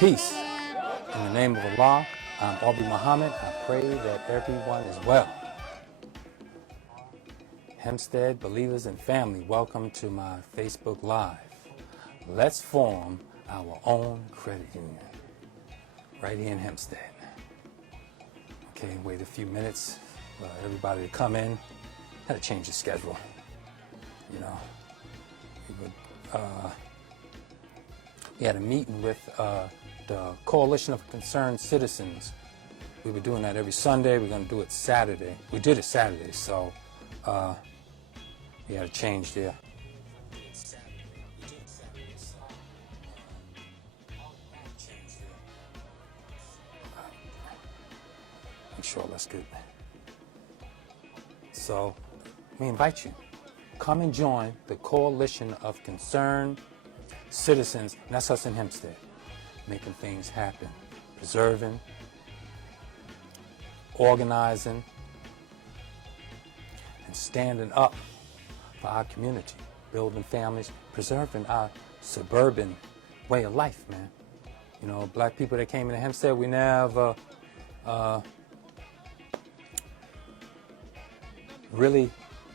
Peace. In the name of Allah, I'm Aubrey Muhammad. I pray that everyone is well. Hempstead believers and family, welcome to my Facebook Live. Let's form our own credit union right here in Hempstead. Okay, wait a few minutes for everybody to come in. Had to change the schedule. You know, we had a meeting with the Coalition of Concerned Citizens. We were doing that every Sunday. We're going to do it Saturday. We did it Saturday, so we had a change there. Make sure that's good. So we invite you. Come and join the Coalition of Concerned Citizens, and that's us in Hempstead, making things happen, preserving, organizing, and standing up for our community, building families, preserving our suburban way of life, man. You know, black people that came into Hempstead, we never really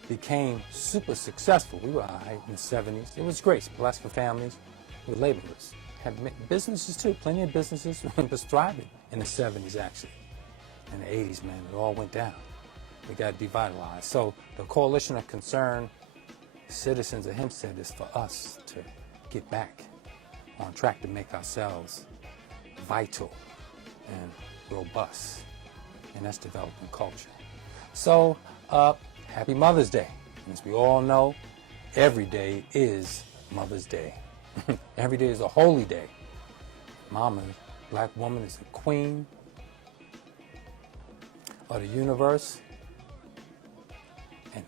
became super successful. We were all right in the 70s. It was great. Blessed for families. We were laborers. Had businesses too. Plenty of businesses. Was thriving in the 70s actually. In the 80s, man, it all went down. We got devitalized. So the Coalition of Concerned Citizens of Hempstead is for us to get back on track to make ourselves vital and robust. And that's developing culture. So, happy Mother's Day. As we all know, every day is Mother's Day. Every day is a holy day. Mama, black woman, is the queen of the universe and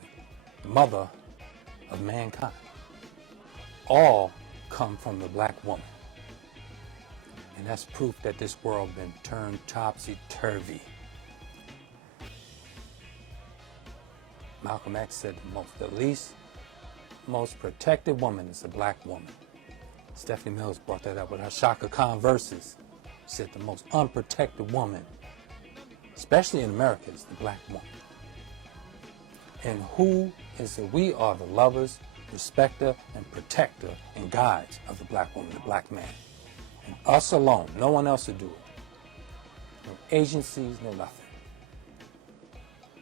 mother of mankind. All come from the black woman. And that's proof that this world been turned topsy-turvy. Malcolm X said the most protected woman is a black woman. Stephanie Mills brought that up with her Shaka Khan verses. Said the most unprotected woman, especially in America, is the black woman. And who is it? We are the lovers, respecter, and protector and guides of the black woman, the black man. And us alone, no one else will do it. No agencies, no nothing.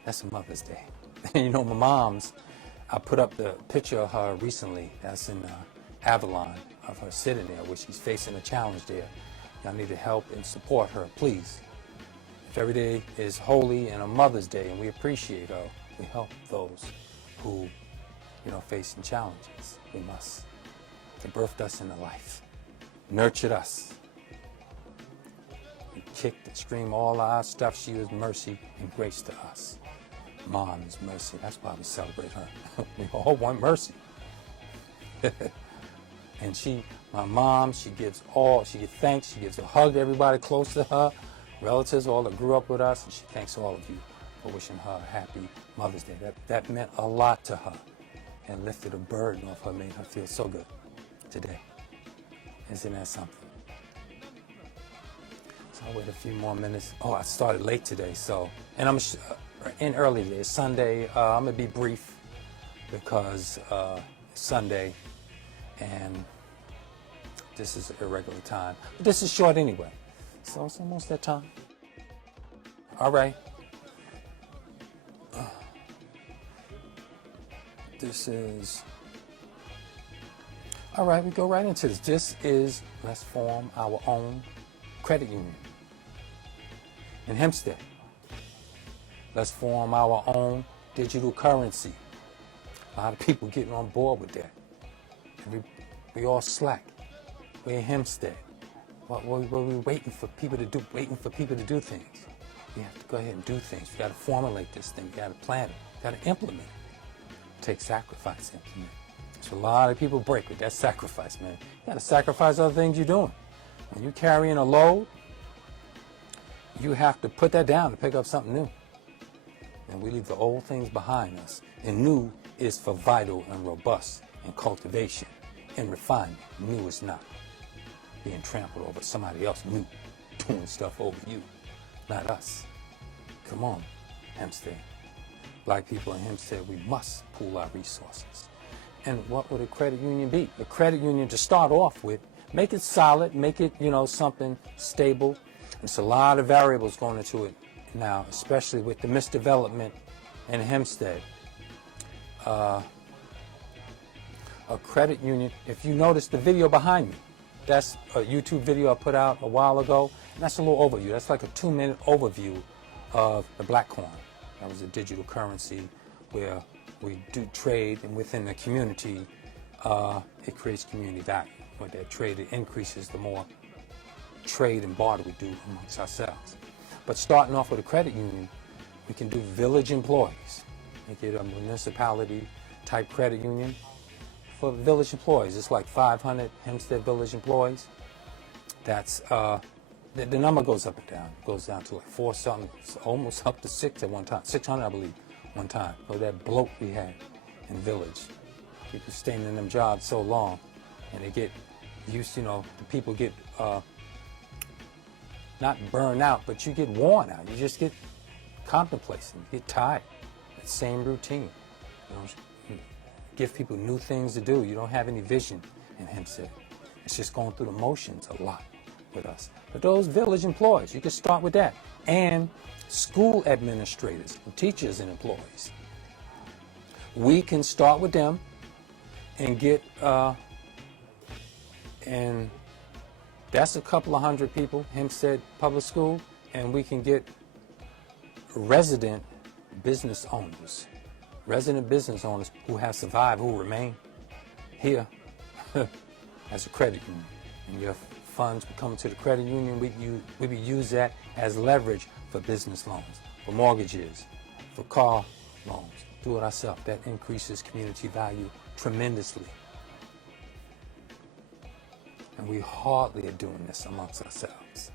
That's a Mother's Day. You know, my mom's, I put up the picture of her recently, that's in Avalon, of her sitting there, where she's facing a challenge there. Y'all need to help and support her, please. If every day is holy and a Mother's Day, and we appreciate her, we help those who, you know, facing challenges. We must. They birthed us into life, nurtured us. We kicked and screamed all our stuff. She was mercy and grace to us. Mom is mercy. That's why we celebrate her. We all want mercy. And my mom, she gives thanks. She gives a hug to everybody close to her, relatives, all that grew up with us, and she thanks all of you for wishing her a happy Mother's Day. That meant a lot to her and lifted a burden off her, made her feel so good today. Isn't that something? So I'll wait a few more minutes. Oh, I started late today, so, and I'm in early today. It's Sunday. I'm going to be brief because it's Sunday and this is an irregular time. But this is short anyway. So it's almost that time. All right. All right, we go right into this. Let's form our own credit union in Hempstead. Let's form our own digital currency. A lot of people getting on board with that. We all slack. We're in Hempstead. What we waiting for people to do? Waiting for people to do things. We have to go ahead and do things. We got to formulate this thing. We got to plan it. We got to implement it. Take sacrifice to implement it. So a lot of people break with that sacrifice, man. You got to sacrifice other things you're doing. When you're carrying a load, you have to put that down to pick up something new. And we leave the old things behind us. And new is for vital and robust and cultivation and refinement. New is not. being trampled over. Somebody else new doing stuff over you, not us. Come on, Hempstead. Black people in Hempstead, we must pool our resources. And what would a credit union be? A credit union, to start off with, make it solid, make it, something stable. There's a lot of variables going into it now, especially with the misdevelopment in Hempstead. A credit union, if you notice the video behind me, that's a YouTube video I put out a while ago, and that's a little overview. That's like a 2-minute overview of the black coin. That was a digital currency where we do trade, and within the community, it creates community value. When that trade, it increases the more trade and barter we do amongst ourselves. But starting off with a credit union, we can do village employees. Make it a municipality type credit union for village employees. It's like 500 Hempstead village employees. That's the number goes up and down. It goes down to like 4 something, it's almost up to 6 at one time. 600, I believe, one time. For that bloat we had in village. People staying in them jobs so long, and they get used, the people get not burned out, but you get worn out. You just get complacent, you get tired. That same routine. Give people new things to do. You don't have any vision in Hempstead. It's just going through the motions a lot with us. But those village employees, you can start with that. And school administrators, and teachers and employees. We can start with them and get, and that's a couple of hundred people, Hempstead Public School, and we can get resident business owners who have survived, who remain here as a credit union. And your funds will come to the credit union. We use that as leverage for business loans, for mortgages, for car loans. Do it ourselves. That increases community value tremendously. And we hardly are doing this amongst ourselves.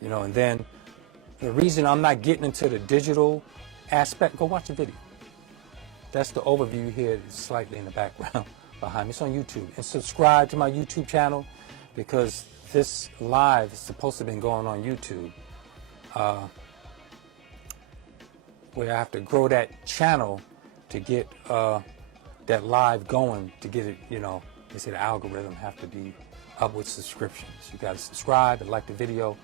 And then the reason I'm not getting into the digital aspect, go watch the video. That's the overview here, slightly in the background behind me. It's on YouTube. And subscribe to my YouTube channel, because this live is supposed to have been going on YouTube, where I have to grow that channel to get that live going, to get it, they say the algorithm have to be up with subscriptions. You got to subscribe and like the video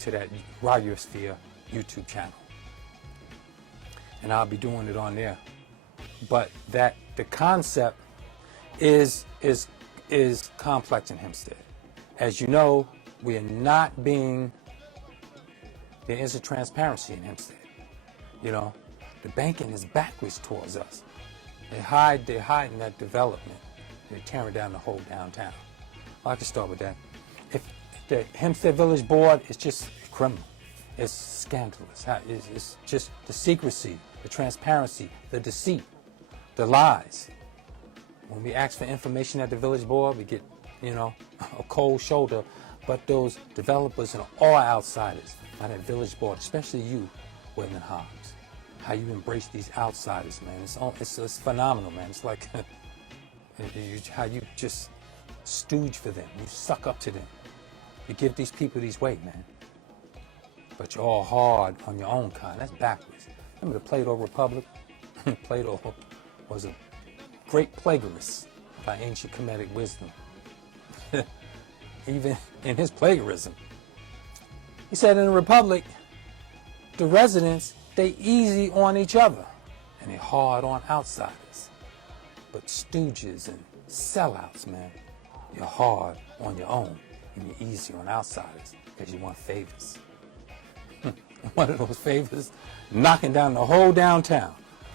to that Radiosphere YouTube channel. And I'll be doing it on there. But the concept is complex in Hempstead. As you know, we are not there isn't transparency in Hempstead. The banking is backwards towards us. They're hiding that development. They're tearing down the whole downtown. Well, I can start with that. If the Hempstead Village Board is just criminal, it's scandalous. It's just the secrecy, the transparency, the deceit, the lies. When we ask for information at the Village Board, we get, a cold shoulder. But those developers and all outsiders by that Village Board, especially you, Waylon Hobbs, how you embrace these outsiders, man. It's phenomenal, man. It's like how you just stooge for them. You suck up to them. You give these people these weight, man. But you're all hard on your own kind. That's backwards. Remember the Plato Republic? Plato was a great plagiarist by ancient Kemetic wisdom. Even in his plagiarism, he said in the Republic, the residents, they easy on each other and they hard on outsiders. But stooges and sellouts, man, you're hard on your own and you're easy on outsiders because you want favors. One of those favors, knocking down the whole downtown.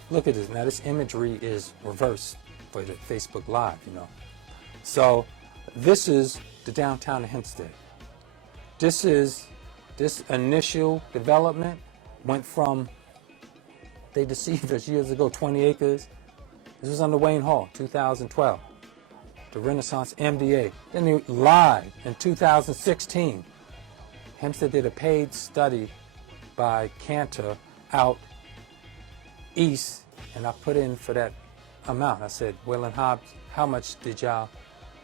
Look at this. Now this imagery is reversed for the Facebook Live, So this is the downtown of Hempstead. This initial development went from, they deceived us years ago, 20 acres. This was under Wayne Hall, 2012. The Renaissance MDA. Then they lied in 2016. Hempstead did a paid study by Cantor out east, and I put in for that amount. I said, Waylon Hobbs, how much did y'all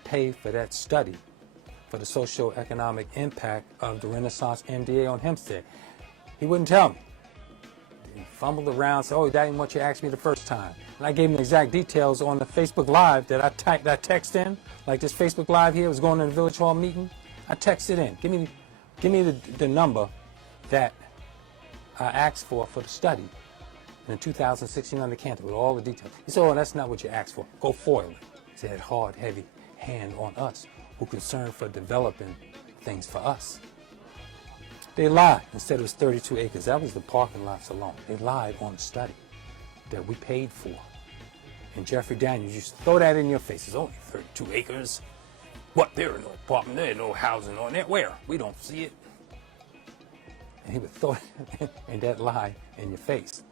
pay for that study for the socio-economic impact of the Renaissance MDA on Hempstead. He wouldn't tell me. He fumbled around, said, "Oh, that ain't what you asked me the first time." And I gave him the exact details on the Facebook Live that I typed, that text in, like this Facebook Live here was going to the Village Hall meeting. I texted in, give me the number that I asked for the study in the 2016 under Cantor with all the details. He said, "Oh, that's not what you asked for. Go foil it." He said, "Hard, heavy hand on us who concerned for developing things for us." They lied and said it was 32 acres. That was the parking lots alone. They lied on the study that we paid for. And Jeffrey Daniels used to throw that in your face. It's only 32 acres. What? There are no apartments. There are no housing on it. Where? We don't see it. And he would throw and that lie in your face.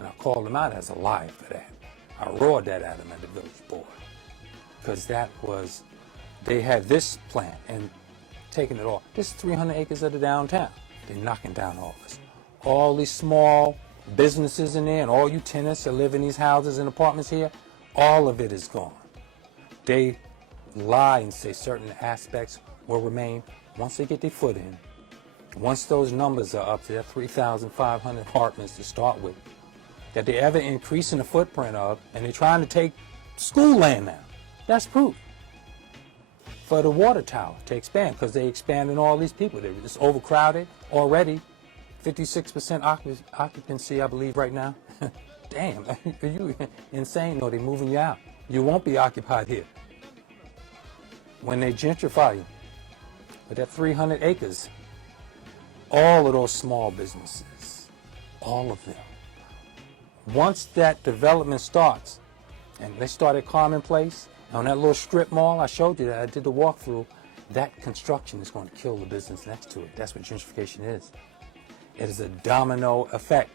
And I called him out as a liar for that. I roared that at him at the village board. Because that was, they had this plan and taking it all. This is 300 acres of the downtown. They're knocking down all this. All these small businesses in there and all you tenants that live in these houses and apartments here, all of it is gone. They lie and say certain aspects will remain once they get their foot in. Once those numbers are up to that 3,500 apartments to start with, that they ever increase in the footprint of, and they're trying to take school land now. That's proof. For the water tower to expand, because they expanding all these people. It's overcrowded already. 56% occupancy, I believe, right now. Damn, are you insane? No, they're moving you out. You won't be occupied here. When they gentrify you, with that 300 acres, all of those small businesses, all of them, once that development starts, and they start at Commonplace, on that little strip mall I showed you that I did the walkthrough, that construction is going to kill the business next to it. That's what gentrification is. It is a domino effect.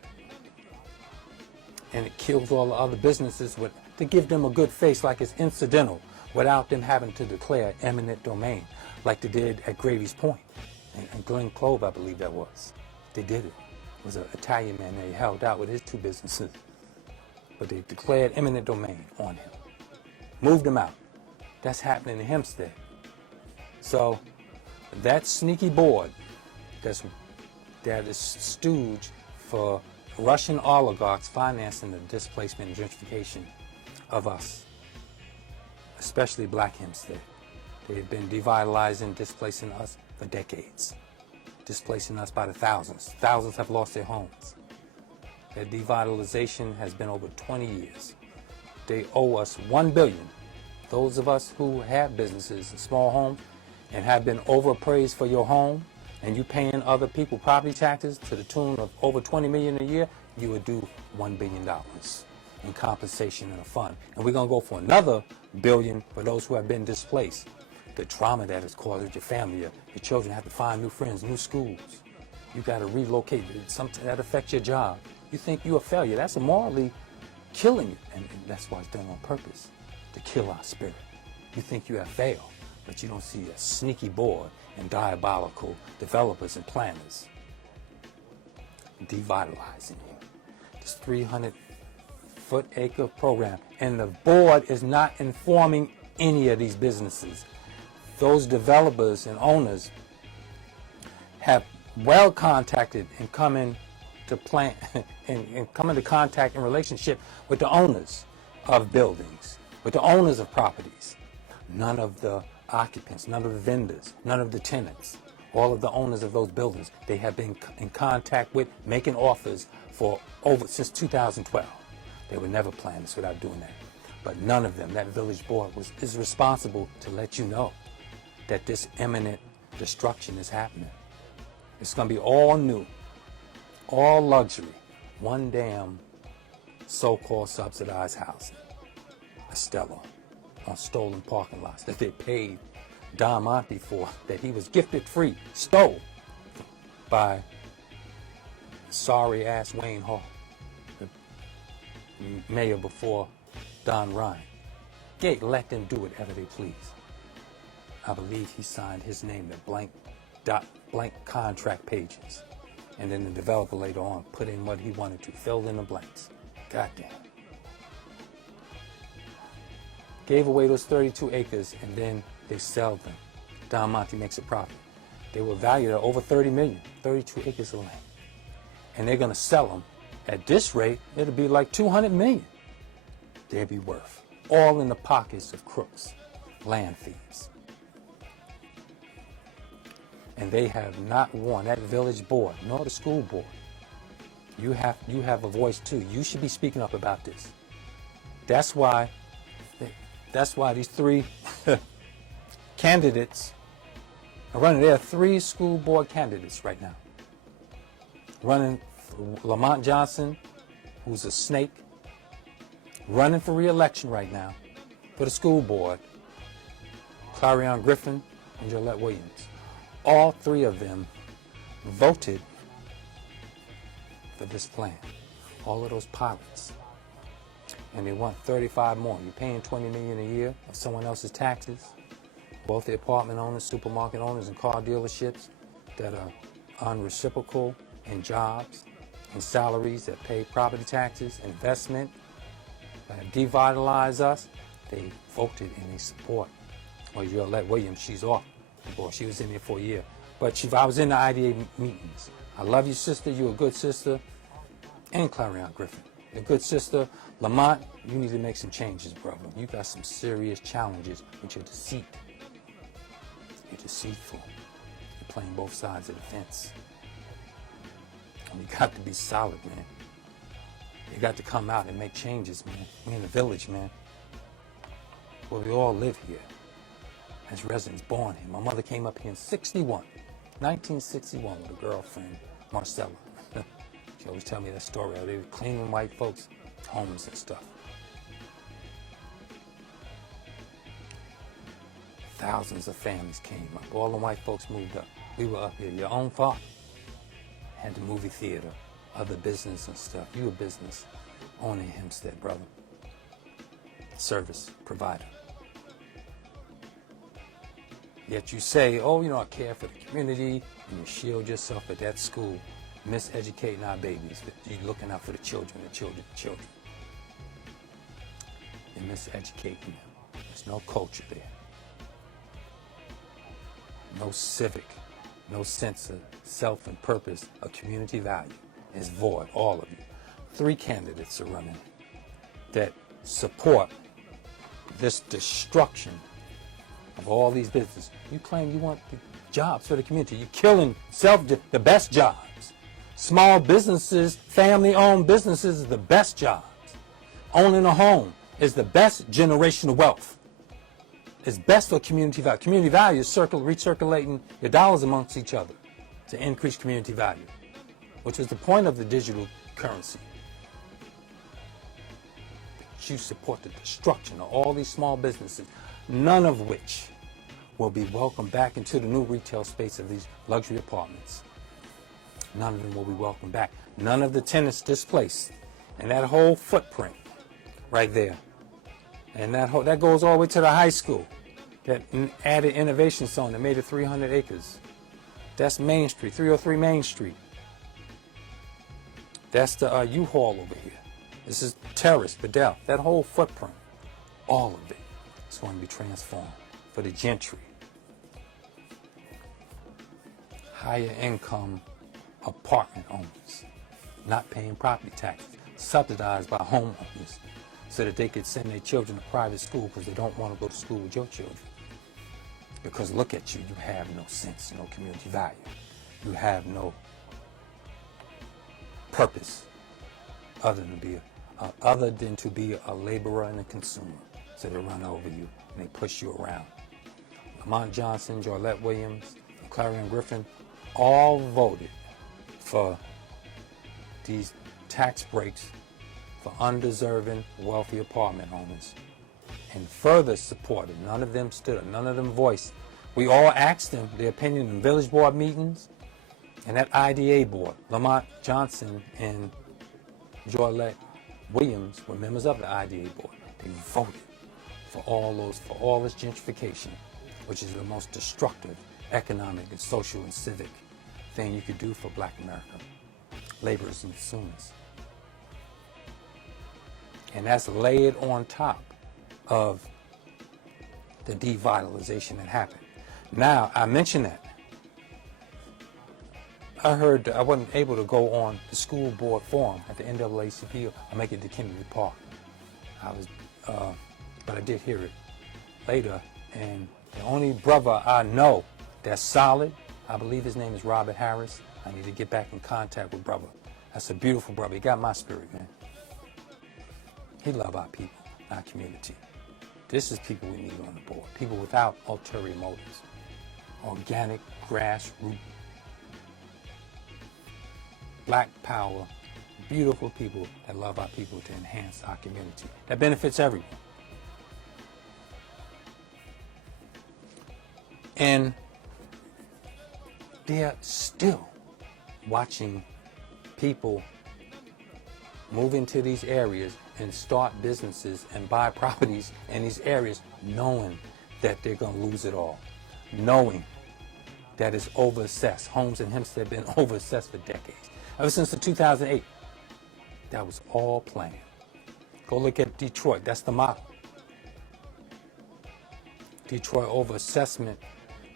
And it kills all the other businesses to give them a good face like it's incidental without them having to declare eminent domain like they did at Gravy's Point. And Glen Clove, I believe that was. They did it. It was an Italian man that he held out with his two businesses. But they declared eminent domain on him. Moved him out. That's happening in Hempstead. So that sneaky board that is stooge for Russian oligarchs financing the displacement and gentrification of us, especially Black Hempstead. They've been devitalizing, displacing us for decades, displacing us by the thousands. Thousands have lost their homes. That devitalization has been over 20 years. They owe us $1 billion. Those of us who have businesses and small homes and have been overappraised for your home, and you paying other people property taxes to the tune of over $20 million a year, you would do $1 billion in compensation in a fund. And we're going to go for another billion for those who have been displaced. The trauma that has caused with your family, your children have to find new friends, new schools. You got to relocate. Something that affects your job. You think you're a failure. That's morally killing you. And that's why it's done on purpose, to kill our spirit. You think you have failed, but you don't see a sneaky board and diabolical developers and planners devitalizing you. This 300-acre program, and the board is not informing any of these businesses. Those developers and owners have well contacted and come into contact and relationship with the owners of buildings, with the owners of properties. None of the occupants, none of the vendors, none of the tenants, all of the owners of those buildings, they have been in contact with, making offers for since 2012. They would never plan this without doing that. But none of them, that village board is responsible to let you know that this imminent destruction is happening. It's going to be all new, all luxury, one damn so-called subsidized housing, Estella, on stolen parking lots that they paid Don Monte for, that he was gifted free, stole by sorry-ass Wayne Hall, the mayor before Don Ryan. Let them do whatever they please. I believe he signed his name to blank contract pages. And then the developer later on put in what he wanted to, fill in the blanks. Goddamn. Gave away those 32 acres and then they sell them Don Monte makes a profit. They were valued at over 30 million, 32 acres of land. And they're going to sell them. At this rate, it'll be like 200 million they'll be worth. All in the pockets of crooks, land thieves. And they have not won, that village board, nor the school board. You have a voice too. You should be speaking up about this. That's why these three candidates are running. There are three school board candidates right now. Running Lamont Johnson, who's a snake, running for re-election right now for the school board, Clarion Griffin and Jolette Williams. All three of them voted for this plan. All of those pilots. And they want 35 more. You're paying $20 million a year of someone else's taxes. Both the apartment owners, supermarket owners, and car dealerships that are unreciprocal in jobs and salaries that pay property taxes, investment, devitalize us. They voted and they support. Well, Jolette Williams, she's off. Boy, she was in there for a year. But I was in the IDA meetings. I love you, sister. You're a good sister. And Clarion Griffin, a good sister. Lamont, you need to make some changes, brother. You got some serious challenges with your deceit. You're deceitful. You're playing both sides of the fence. And you got to be solid, man. You got to come out and make changes, man. We're in the village, man. Well, we all live here as residents born here. My mother came up here in 1961 with a girlfriend, Marcella. She always tell me that story. They were cleaning white folks' homes and stuff. Thousands of families came up. All the white folks moved up. We were up here. Your own father had the movie theater, other business and stuff. You a business owner in Hempstead, brother. Service provider. Yet you say, oh, I care for the community, and you shield yourself at that school, miseducating our babies. You're looking out for the children. You're miseducating them. There's no culture there. No civic, no sense of self and purpose, a community value. Is void, all of you. Three candidates are running that support this destruction of all these businesses. You claim you want the jobs for the community. You're killing the best jobs. Small businesses, family-owned businesses is the best jobs. Owning a home is the best generational wealth. It's best for community value. Community value is recirculating your dollars amongst each other to increase community value, which was the point of the digital currency. You support the destruction of all these small businesses, none of which will be welcomed back into the new retail space of these luxury apartments. None of them will be welcomed back. None of the tenants displaced. And that whole footprint right there. And that goes all the way to the high school. That added innovation zone that made it 300 acres. That's Main Street, 303 Main Street. That's the U-Haul over here. This is Terrace, Bedell. That whole footprint, all of it is going to be transformed for the gentry. Higher income apartment owners, not paying property taxes, subsidized by homeowners so that they could send their children to private school because they don't want to go to school with your children. Because look at you, you have no sense, no community value. You have no purpose other than to be a laborer and a consumer. So they run over you and they push you around. Lamont Johnson, Jolette Williams, and Clarion Griffin all voted for these tax breaks for undeserving wealthy apartment owners, and further supported. None of them stood up, none of them voiced. We all asked them their opinion in village board meetings and that IDA board. Lamont Johnson and Jolette Williams were members of the IDA board. They voted for all this gentrification, which is the most destructive economic and social and civic thing you could do for Black America, laborers and consumers. And that's layered on top of the devitalization that happened. Now, I mentioned that. I heard I wasn't able to go on the school board forum at the NAACP or make it to Kennedy Park. But I did hear it later, and the only brother I know that's solid, I believe his name is Robert Harris. I need to get back in contact with brother. That's a beautiful brother. He got my spirit, man. He love our people, our community. This is people we need on the board. People without ulterior motives. Organic, grassroots, black power, beautiful people that love our people to enhance our community. That benefits everyone. And they're still watching people move into these areas and start businesses and buy properties in these areas knowing that they're going to lose it all. Knowing that it's overassessed. Homes in Hempstead have been overassessed for decades. Ever since the 2008, that was all planned. Go look at Detroit. That's the model. Detroit overassessment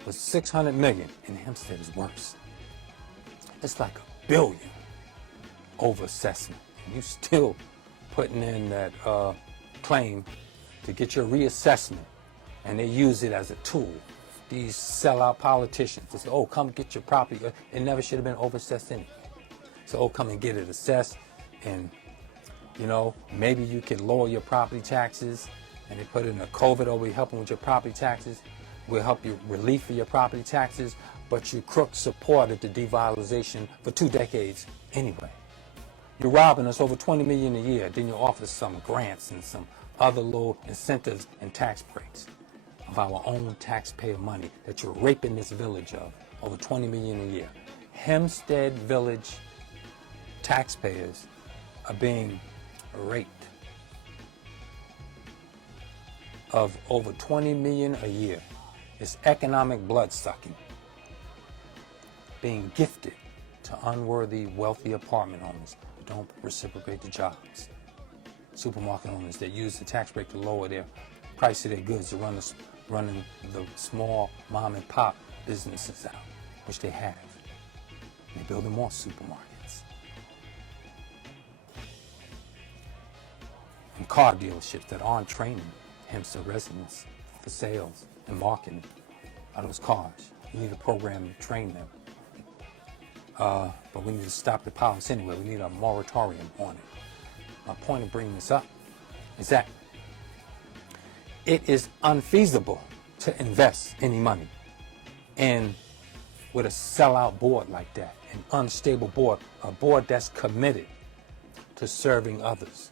was $600 million, and Hempstead is worse. It's like $1 billion overassessment, and you still putting in that claim to get your reassessment, and they use it as a tool. These sellout politicians, they say, "Oh, come get your property." It never should have been overassessed anyway. So, "Oh, come and get it assessed, and maybe you can lower your property taxes." And they put in a COVID, "Oh, we're helping with your property taxes. We'll help you relief for your property taxes," but you crooks supported the devalorization for 2 decades anyway. You're robbing us over $20 million a year. Then you offer some grants and some other little incentives and tax breaks of our own taxpayer money that you're raping this village of, over $20 million a year. Hempstead Village taxpayers are being raped of over $20 million a year. It's economic blood-sucking, being gifted to unworthy, wealthy apartment owners who don't reciprocate the jobs. Supermarket owners that use the tax break to lower their price of their goods to running the small mom-and-pop businesses out, which they have. They're building more supermarkets. And car dealerships that aren't training Hempstead residents for sales and marketing of those cars. We need a program to train them. But we need to stop the policy anyway. We need a moratorium on it. My point of bringing this up is that it is unfeasible to invest any money in with a sellout board like that, an unstable board, a board that's committed to serving others.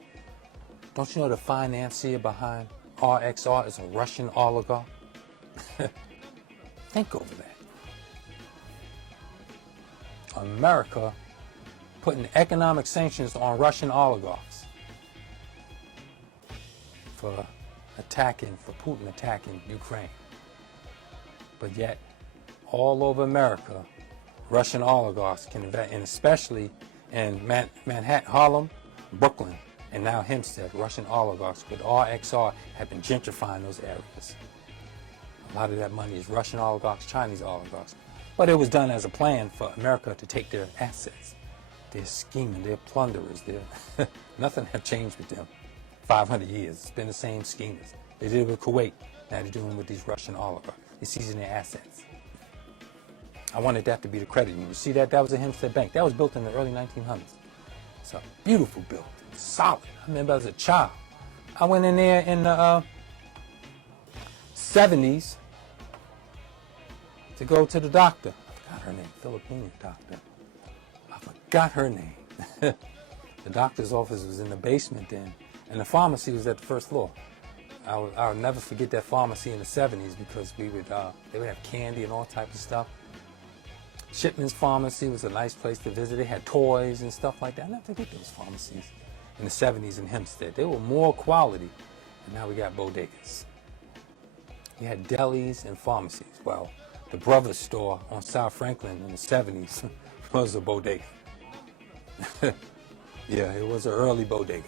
Don't you know the financier behind RXR is a Russian oligarch? Think over that. America putting economic sanctions on Russian oligarchs for Putin attacking Ukraine. But yet, all over America, Russian oligarchs can invest, and especially in Manhattan, Harlem, Brooklyn, and now Hempstead, Russian oligarchs with RXR have been gentrifying those areas. A lot of that money is Russian oligarchs, Chinese oligarchs. But it was done as a plan for America to take their assets. They're scheming, they're plunderers. Nothing have changed with them. 500 years, it's been the same schemers. They did it with Kuwait, now they're doing it with these Russian oligarchs. They're seizing their assets. I wanted that to be the credit union. You see that? That was a Hempstead Bank. That was built in the early 1900s. It's a beautiful building, solid. I remember as a child. I went in there in the 70s to go to the doctor. I forgot her name, Filipino doctor. I forgot her name. The doctor's office was in the basement then, and the pharmacy was at the first floor. I'll never forget that pharmacy in the 70s because they would have candy and all types of stuff. Shipman's Pharmacy was a nice place to visit. They had toys and stuff like that. I'll never forget those pharmacies in the 70s in Hempstead. They were more quality, and now we got bodegas. We had delis and pharmacies. Well, the Brothers store on South Franklin in the 70s was a bodega. Yeah, it was an early bodega.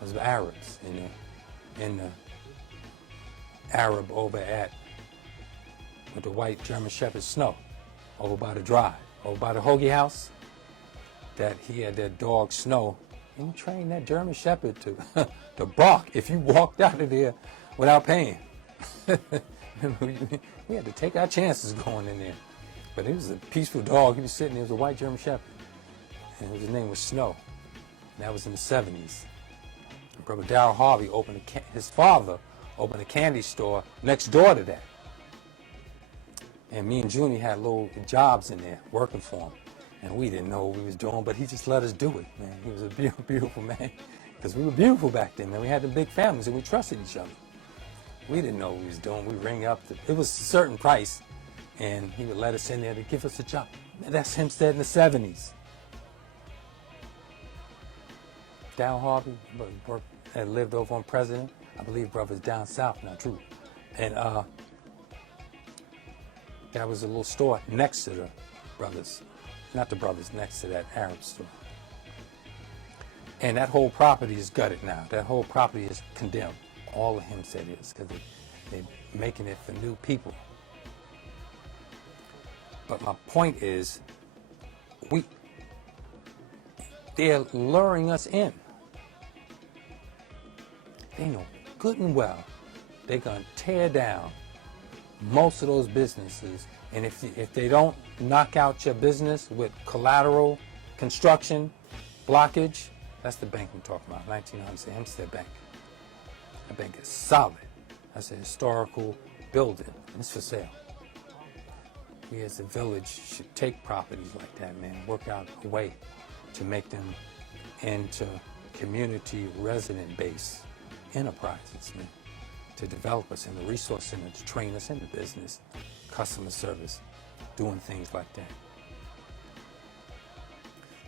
It was Arabs in the Arab over at with the white German Shepherd Snow over by the drive, over by the Hoagie house. That he had that dog Snow, and he trained that German Shepherd to to bark if you walked out of there without paying. We had to take our chances going in there. But it was a peaceful dog. He was sitting there. It was a white German Shepherd. And his name was Snow. And that was in the 70s. And Brother Darrell Harvey opened his father opened a candy store next door to that. And me and Junie had little jobs in there working for him. And we didn't know what we was doing, but he just let us do it, man. He was a beautiful, beautiful man. Because we were beautiful back then, man. We had the big families and we trusted each other. We didn't know what we was doing. We ring up. It was a certain price. And he would let us in there to give us a job. That's Hempstead in the 70s. Darrell Harvey had lived over on President. I believe brothers down south, not true. And that was a little store next to the brothers. Not the brothers, next to that Arab store. And that whole property is gutted now. That whole property is condemned. All of Hempstead is, because they're making it for new people. But my point is, they're luring us in. They know good and well they're going to tear down most of those businesses. And if they don't knock out your business with collateral, construction, blockage, that's the bank I'm talking about, 1900s, Hempstead Bank. That bank is solid. That's a historical building, and it's for sale. We as a village should take properties like that, man, work out a way to make them into community resident-based enterprises, man, to develop us in the resource center, to train us in the business, customer service, doing things like that.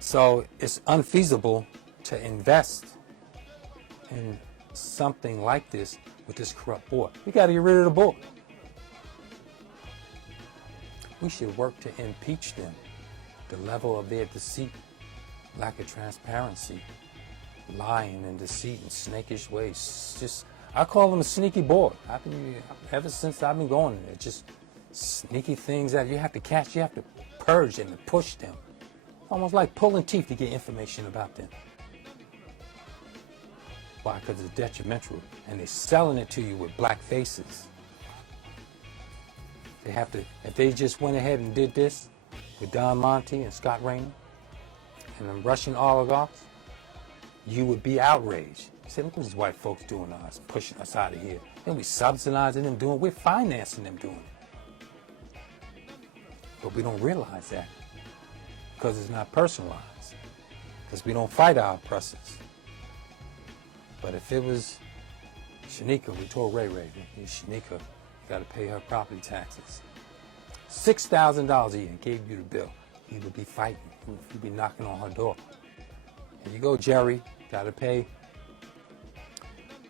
So it's unfeasible to invest in something like this with this corrupt board. We got to get rid of the board. We should work to impeach them. The level of their deceit, lack of transparency, lying and deceit and snakish ways. Just, I call them a sneaky board. Ever since I've been going there, just sneaky things that you have to catch, you have to purge them and push them. Almost like pulling teeth to get information about them. Why? Because it's detrimental, and they're selling it to you with black faces. They have to, if they just went ahead and did this with Don Monty and Scott Rayner and the Russian oligarchs, you would be outraged. You say, look what these white folks doing to us, pushing us out of here. Then we subsidizing them doing, we're financing them doing it. But we don't realize that because it's not personalized, because we don't fight our oppressors. But if it was Shanika, we told Ray, Shanika, you got to pay her property taxes. $6,000 a year, and gave you the bill. He would be fighting. He'd be knocking on her door. And you go, Jerry, got to pay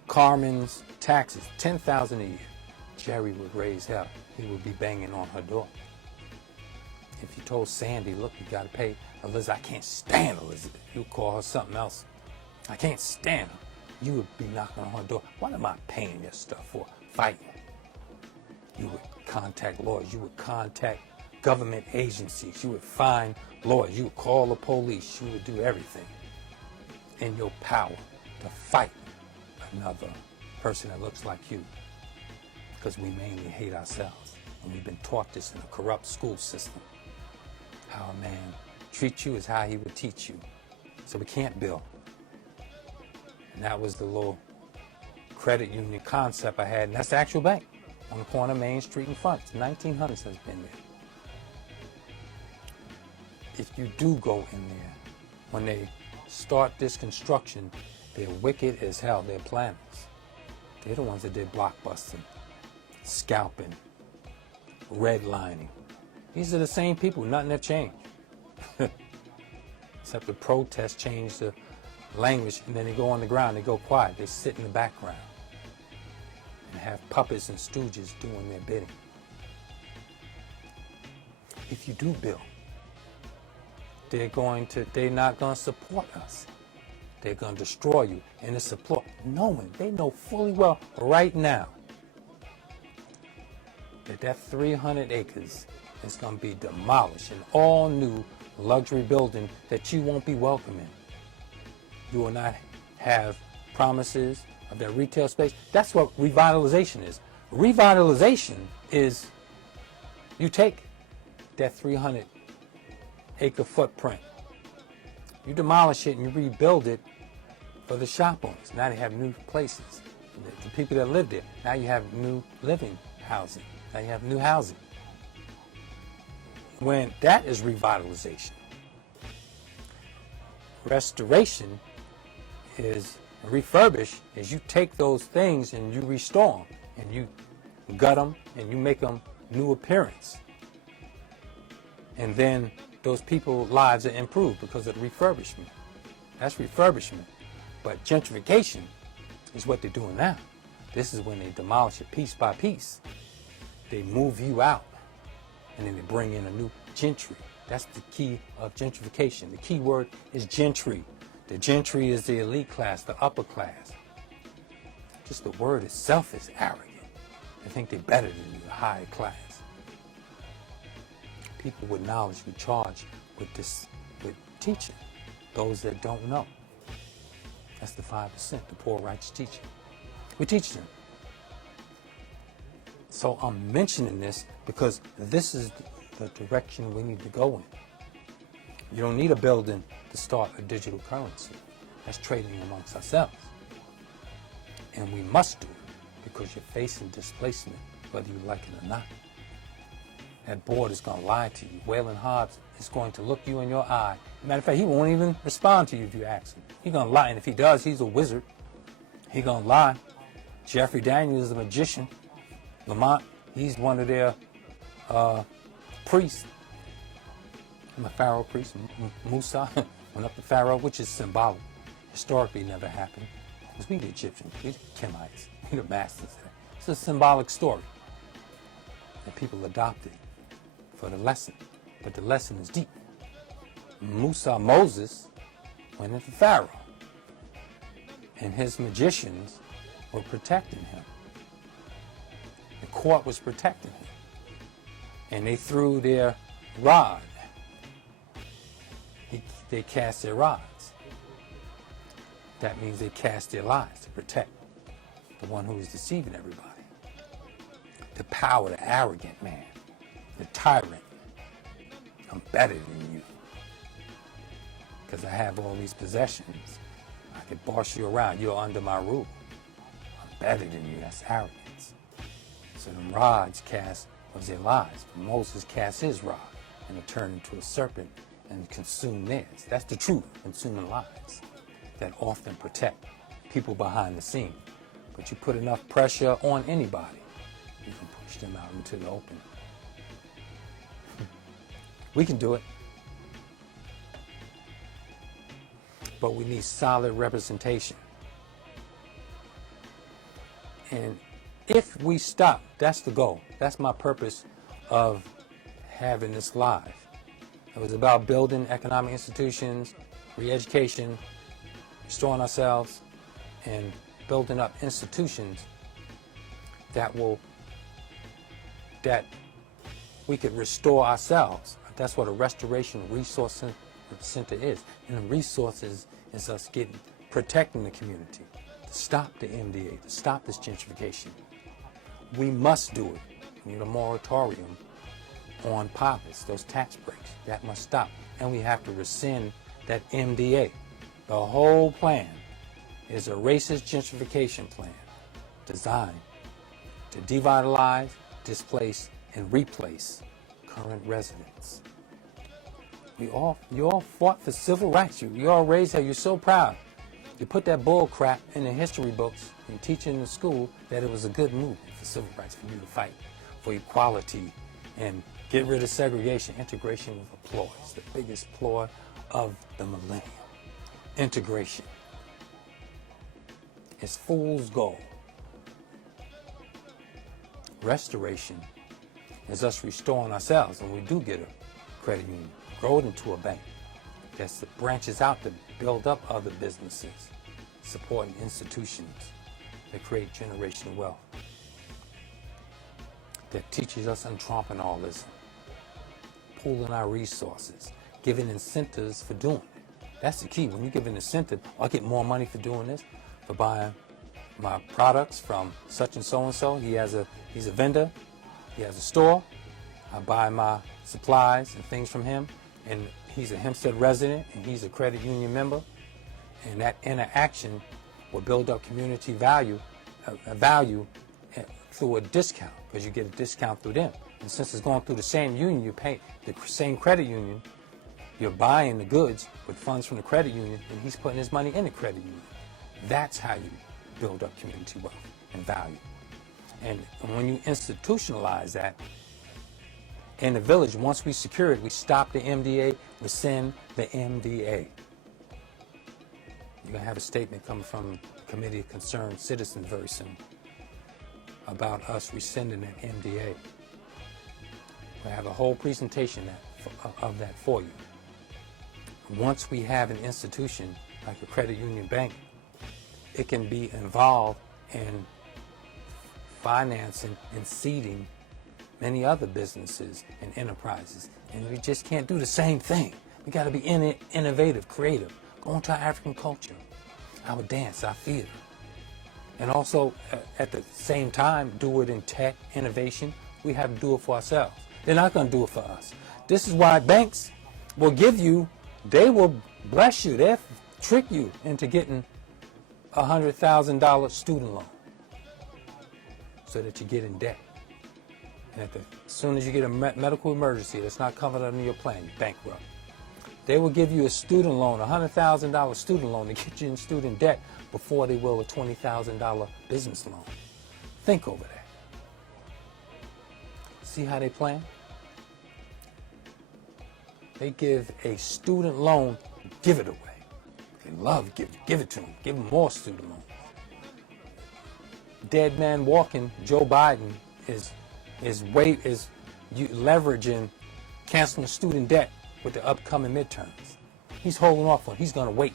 Carmen's taxes, $10,000 a year. Jerry would raise hell. He would be banging on her door. If you told Sandy, look, you got to pay Elizabeth, I can't stand Elizabeth. You call her something else. I can't stand her. You would be knocking on her door. What am I paying your stuff for? Fighting. You would contact lawyers. You would contact government agencies. You would find lawyers. You would call the police. You would do everything in your power to fight another person that looks like you. Because we mainly hate ourselves. And we've been taught this in a corrupt school system. How a man treats you is how he would teach you. So we can't build. And that was the little credit union concept I had. And that's the actual bank on the corner of Main Street and Front. It's 1900s has been there. If you do go in there, when they start this construction, they're wicked as hell. They're planners. They're the ones that did blockbusting, scalping, redlining. These are the same people. Nothing have changed. Except the protest changed the language, and then they go on the ground, they go quiet, they sit in the background and have puppets and stooges doing their bidding. If you do build, they're not going to support us. They're going to destroy you. And the support, knowing, they know fully well right now that 300 acres is going to be demolished, an all new luxury building that you won't be welcome in. You will not have promises of that retail space. That's what revitalization is. Revitalization is you take that 300 acre footprint, you demolish it and you rebuild it for the shop owners. Now they have new places. The people that live there, now you have new living housing. Now you have new housing. When that is revitalization. Restoration is refurbish, is you take those things and you restore them and you gut them and you make them new appearance. And then those people's lives are improved because of the refurbishment. That's refurbishment. But gentrification is what they're doing now. This is when they demolish it piece by piece. They move you out and then they bring in a new gentry. That's the key of gentrification. The key word is gentry. The gentry is the elite class, the upper class. Just the word itself is arrogant. They think they're better than you, the higher class. People with knowledge we charge with teaching those that don't know. That's the 5%, the poor righteous teaching. We teach them. So I'm mentioning this because this is the direction we need to go in. You don't need a building to start a digital currency. That's trading amongst ourselves. And we must do it because you're facing displacement, whether you like it or not. That board is going to lie to you. Waylon Hobbs is going to look you in your eye. Matter of fact, he won't even respond to you if you ask him. He's going to lie, and if he does, he's a wizard. He's going to lie. Jeffrey Daniels is a magician. Lamont, he's one of their priests. I'm a pharaoh priest. Musa went up to Pharaoh, which is symbolic. Historically, never happened. Because we the Egyptians, we the Kemites, we the masters. It's a symbolic story that people adopted for the lesson. But the lesson is deep. Moses, went into Pharaoh. And his magicians were protecting him. The court was protecting him. And they threw their rod. They cast their rods. That means they cast their lies to protect the one who is deceiving everybody. The power, the arrogant man, the tyrant. I'm better than you because I have all these possessions. I can boss you around. You're under my rule. I'm better than you. That's arrogance. So the rods cast was their lies. But Moses cast his rod and it turned into a serpent and consumed theirs. That's the truth, consuming lies that often protect people behind the scene. But you put enough pressure on anybody, you can push them out into the open. We can do it. But we need solid representation. And if we stop, that's the goal. That's my purpose of having this live. It was about building economic institutions, re-education, restoring ourselves, and building up institutions that we could restore ourselves. That's what a restoration resource center is. And the resources is us protecting the community, to stop the MDA, to stop this gentrification. We must do it. We need a moratorium on profits, those tax breaks. That must stop. And we have to rescind that MDA. The whole plan is a racist gentrification plan designed to devitalize, displace, and replace current residents. You all fought for civil rights. You all raised hell. You're so proud. You put that bull crap in the history books and teach in the school that it was a good movement for civil rights, for you to fight for equality and get rid of segregation. Integration with a ploy. It's the biggest ploy of the millennium. Integration. It's fool's gold. Restoration is us restoring ourselves, and we do get a credit union, grow it into a bank that branches out to build up other businesses, supporting institutions that create generational wealth. that teaches us entrepreneurialism, pooling our resources, giving incentives for doing it. That's the key. When you give an incentive, I get more money for doing this, for buying my products from such and so. He's a vendor. He has a store. I buy my supplies and things from him, and he's a Hempstead resident, and he's a credit union member. And that interaction will build up community value through a discount, because you get a discount through them. And since it's going through the same union, you pay the same credit union. You're buying the goods with funds from the credit union, and he's putting his money in the credit union. That's how you build up community wealth and value. And when you institutionalize that in the village, once we secure it, we stop the MDA, we send the MDA. You're going to have a statement coming from the Committee of Concerned Citizens very soon about us rescinding that MDA. We'll have a whole presentation of that for you. Once we have an institution like a credit union bank, it can be involved in financing and seeding many other businesses and enterprises. And we just can't do the same thing. We got to be innovative, creative, go into our African culture, our dance, our theater. And also, at the same time, do it in tech, innovation. We have to do it for ourselves. They're not going to do it for us. This is why banks will give you, they will bless you, they'll trick you into getting a $100,000 student loan so that you get in debt. And as soon as you get a medical emergency that's not covered under your plan, you're bankrupt. They will give you a student loan, a $100,000 student loan, to get you in student debt before they will a $20,000 business loan. Think over that. See how they plan? They give a student loan, give it away. They love give it to them. Give them more student loans. Dead man walking, Joe Biden is leveraging canceling student debt with the upcoming midterms. He's holding off on. He's going to wait.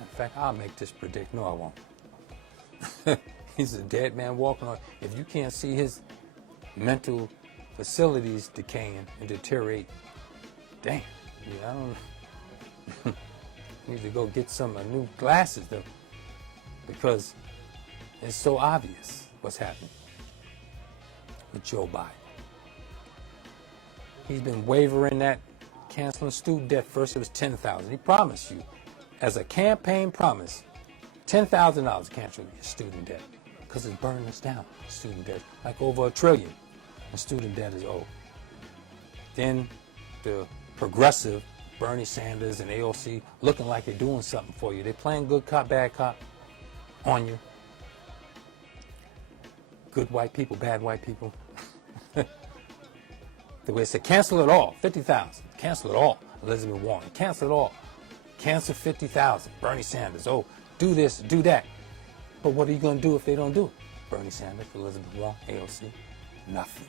In fact, I'll make this predict. No, I won't. He's a dead man walking on. If you can't see his mental facilities decaying and deteriorate, damn, I don't need to go get some new glasses though, because it's so obvious what's happening with Joe Biden. He's been wavering that canceling student debt. First it was $10,000. He promised you, as a campaign promise, $10,000 cancel your student debt, because it's burning us down. Student debt, like over $1 trillion. And student debt is owed. Then the progressive Bernie Sanders and AOC looking like they're doing something for you. They're playing good cop, bad cop on you. Good white people, bad white people. The way they said, cancel it all, 50,000. Cancel it all, Elizabeth Warren. Cancel it all. Cancel 50,000. Bernie Sanders. Oh, do this, do that. But what are you going to do if they don't do it? Bernie Sanders, Elizabeth Warren, AOC, nothing.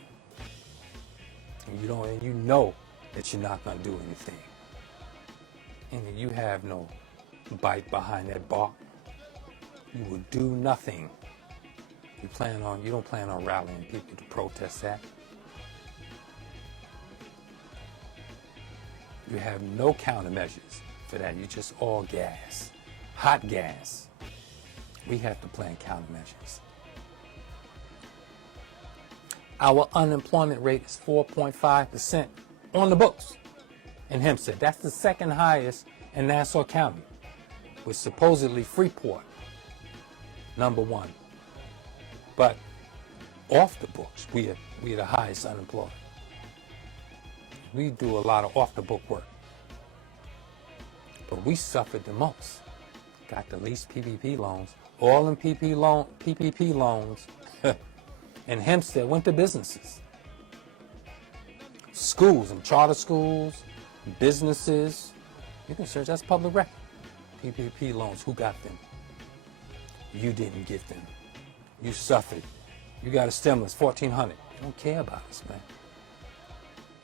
And you know that you're not going to do anything. And you have no bite behind that bark. You will do nothing. You don't plan on rallying people to protest that. You have no countermeasures for that. You just all gas, hot gas. We have to plan countermeasures. Our unemployment rate is 4.5% on the books in Hempstead. That's the second highest in Nassau County, with supposedly Freeport number one. But off the books, we are the highest unemployed. We do a lot of off the book work, but we suffered the most. Got the least PPP loans. All in PPP loans in Hempstead went to businesses, schools and charter schools, businesses. You can search, that's public record. PPP loans, who got them? You didn't get them. You suffered. You got a stimulus, $1,400. You don't care about us, man.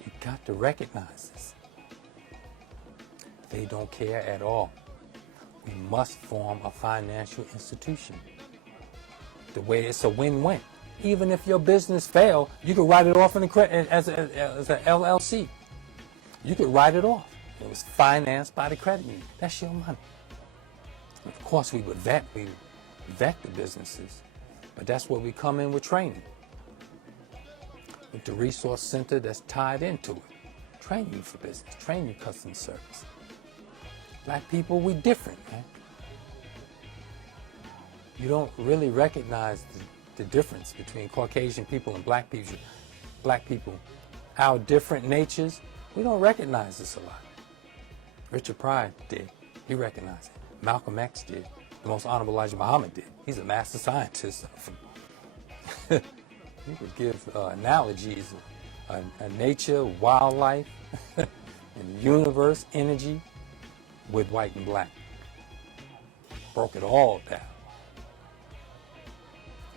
You got to recognize this. They don't care at all. We must form a financial institution. The way it's a win-win. Even if your business failed, you could write it off in the credit as an LLC. You could write it off. It was financed by the credit union. That's your money. Of course, we would vet the businesses, but that's where we come in with training. With the resource center that's tied into it. Train you for business, train you customer service. Black people, we different, man. You don't really recognize the difference between Caucasian people and black people. Our different natures, we don't recognize this a lot. Richard Pryor did. He recognized it. Malcolm X did. The most honorable Elijah Muhammad did. He's a master scientist. You could give analogies of nature, wildlife, and universe, energy with white and black. Broke it all down.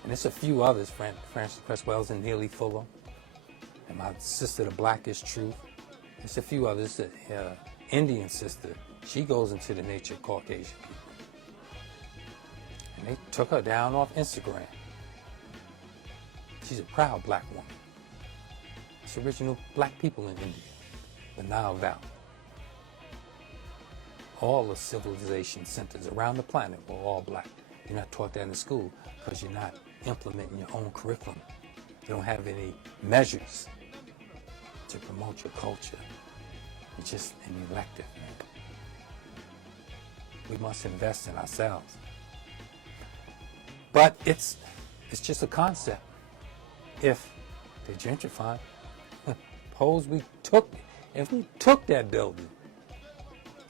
And there's a few others, Frances Cress Wells and Neely Fuller, and my sister, the Blackest Truth. There's a few others. Indian sister, she goes into the nature of Caucasian people. And they took her down off Instagram. She's a proud black woman. It's original black people in India, the Nile Valley. All the civilization centers around the planet were all black. You're not taught that in school because you're not implementing your own curriculum. You don't have any measures to promote your culture. It's just an elective, man. We must invest in ourselves. But it's just a concept. If they gentrify, suppose if we took that building,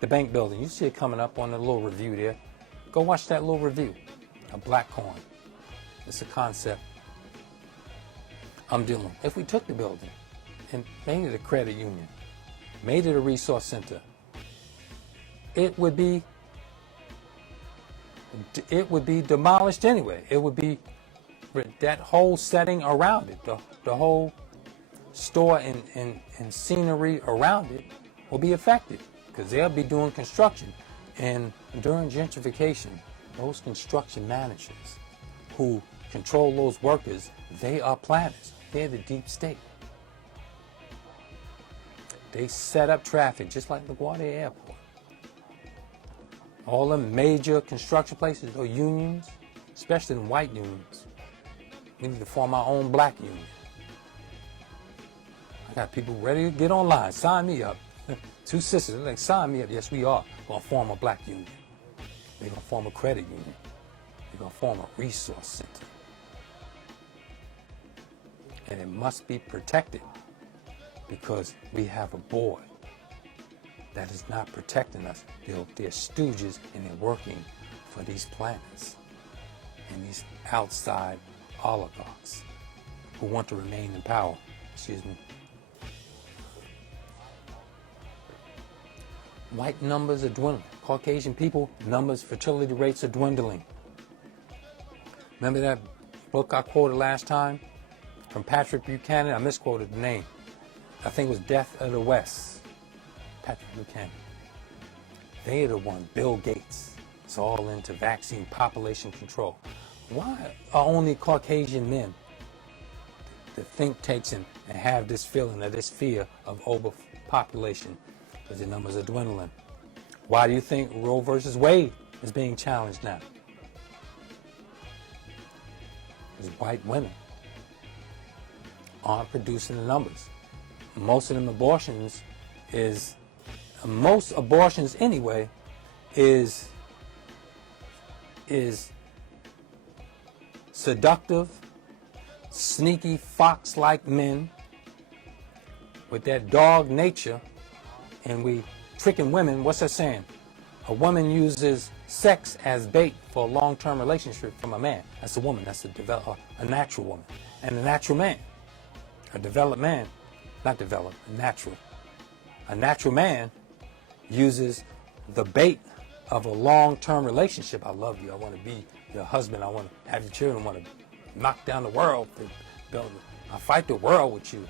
the bank building, you see it coming up on the little review there. Go watch that little review of Black Coin. It's a concept I'm dealing with. If we took the building and made it a credit union, made it a resource center, it would be demolished anyway. It would be that whole setting around it, the whole store and scenery around it will be affected because they'll be doing construction. And during gentrification, those construction managers who control those workers, they are planners. They're the deep state. They set up traffic just like LaGuardia Airport. All the major construction places are unions, especially the white unions. We need to form our own black union. I got people ready to get online. Sign me up. Two sisters, they're like, sign me up. Yes, we are going to form a black union. We're going to form a credit union. We're going to form a resource center. And it must be protected because we have a board that is not protecting us. They're stooges and they're working for these planners and these outside oligarchs who want to remain in power. Excuse me. White numbers are dwindling. Caucasian people, fertility rates are dwindling. Remember that book I quoted last time from Patrick Buchanan? I misquoted the name. I think it was Death of the West. Patrick Buchanan. They are the one, Bill Gates. It's all into vaccine population control. Why are only Caucasian men, the think tanks, and have this feeling of this fear of overpopulation? Because the numbers are dwindling. Why do you think Roe versus Wade is being challenged now? Because white women aren't producing the numbers. Most abortions anyway is seductive, sneaky fox-like men with that dog nature. And we tricking women. What's that saying? A woman uses sex as bait for a long-term relationship from a man. That's a woman. That's a natural woman. And a natural man, a developed man, not developed, natural. A natural man uses the bait of a long-term relationship. I love you. I want to be your husband. I want to have your children. I want to knock down the world. I fight the world with you.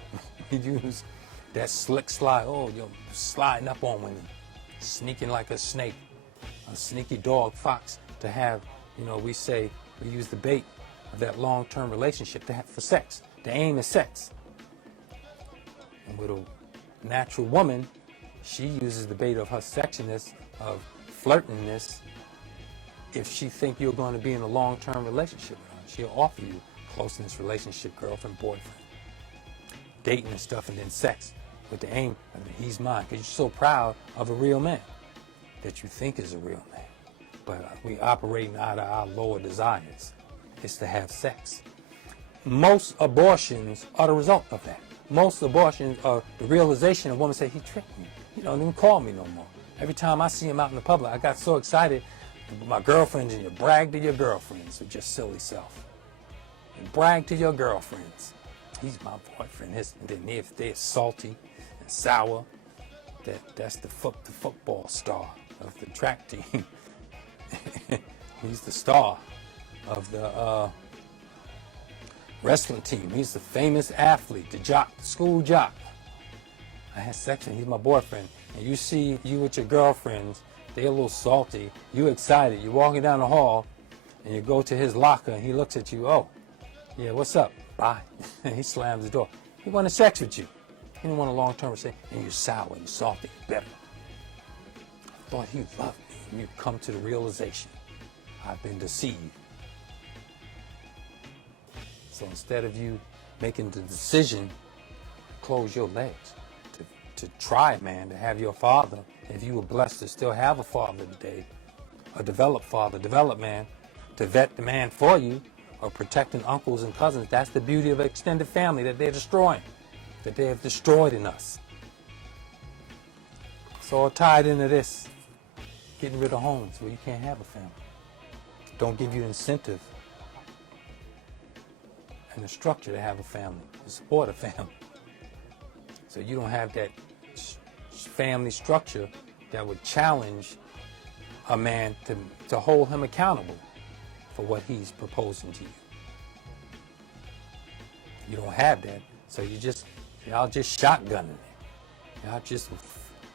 You use that slick slide, you're sliding up on women, sneaking like a snake, a sneaky dog, fox, to have, we use the bait of that long-term relationship to have for sex. The aim is sex. And with a natural woman, she uses the bait of her sexiness, of flirtiness. If she think you're going to be in a long-term relationship with her, she'll offer you closeness, relationship, girlfriend, boyfriend, dating and stuff, and then sex with the aim of he's mine, because you're so proud of a real man that you think is a real man. But we operating out of our lower desires. It's to have sex. Most abortions are the result of that. Most abortions are the realization of women say, he tricked me. He don't even call me no more. Every time I see him out in the public, I got so excited. My girlfriends, and you brag to your girlfriends with your silly self. You brag to your girlfriends. He's my boyfriend. And then if they're salty and sour, that's the football star of the track team. He's the star of the wrestling team. He's the famous athlete, the jock, the school jock. I had sex with him. He's my boyfriend. And you see you with your girlfriends, they're a little salty. You excited. You're walking down the hall, and you go to his locker, and he looks at you. Oh, yeah, what's up? Bye. And he slams the door. He wanted sex with you. He didn't want a long-term relationship. And you're sour, you're salty, you're bitter. I thought he loved me. And you come to the realization, I've been deceived. So instead of you making the decision to close your legs, to try, man, to have your father, if you were blessed to still have a father today, a developed father, developed man, to vet the man for you, or protecting uncles and cousins, that's the beauty of an extended family that they're destroying, that they have destroyed in us. It's all tied into this, getting rid of homes where you can't have a family. Don't give you incentive and the structure to have a family, to support a family. So you don't have that family structure that would challenge a man to hold him accountable for what he's proposing to you. You don't have that, so y'all just shotgunning it. Y'all just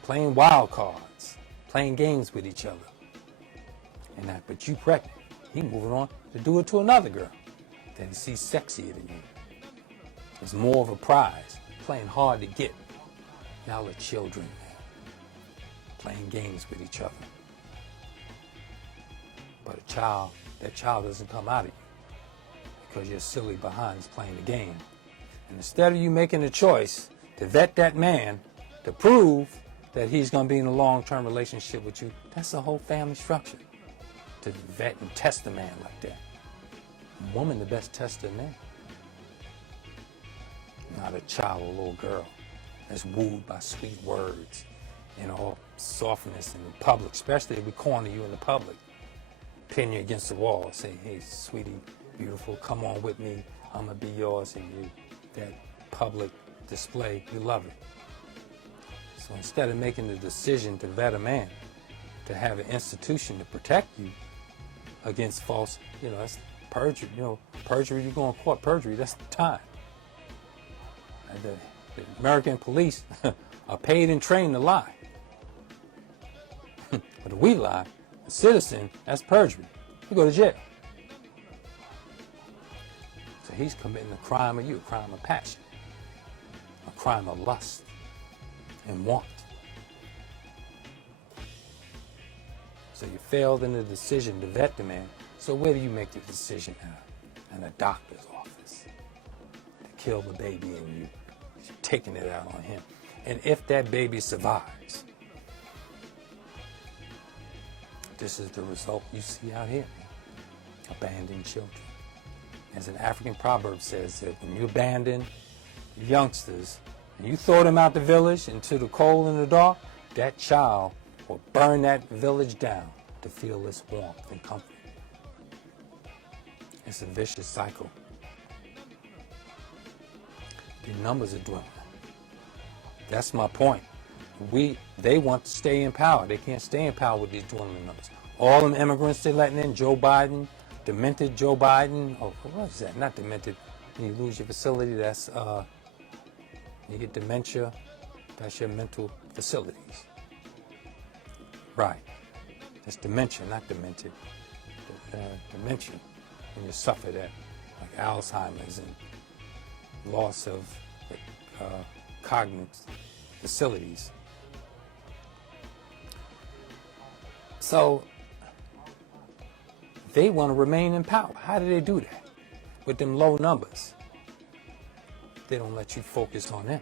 playing wild cards, playing games with each other. But you pregnant. He moving on to do it to another girl that he sees sexier than you. It's more of a prize, playing hard to get. Y'all are children, man, playing games with each other. But that child doesn't come out of you because you're silly behinds playing the game. And instead of you making a choice to vet that man to prove that he's going to be in a long-term relationship with you, that's the whole family structure, to vet and test a man like that. A woman, the best tester of man. Not a child or little girl that's wooed by sweet words and all softness in public, especially if we corner you in the public. Pin you against the wall, say, hey, sweetie, beautiful, come on with me, I'm going to be yours, and that public display, you love it. So instead of making the decision to vet a man, to have an institution to protect you against false, that's perjury, perjury, you go in court, perjury, that's the time. And the American police are paid and trained to lie. But if we lie, a citizen, that's perjury. You go to jail. So he's committing a crime of you, a crime of passion, a crime of lust and want. So you failed in the decision to vet the man. So where do you make the decision at? In a doctor's office. To kill the baby in you. You're taking it out on him. And if that baby survives, this is the result you see out here. Abandoned children. As an African proverb says, that when you abandon youngsters and you throw them out the village into the cold and the dark, that child will burn that village down to feel its warmth and comfort. It's a vicious cycle. The numbers are dwindling. That's my point. They want to stay in power. They can't stay in power with these dwindling numbers. All them immigrants they're letting in, Joe Biden, demented Joe Biden. Oh, what is that? Not demented. When you lose your facility, that's, you get dementia, that's your mental facilities. Right. That's dementia, not demented. Dementia, when you suffer that. like Alzheimer's and loss of cognitive facilities. So they want to remain in power. How do they do that? With them low numbers. They don't let you focus on them.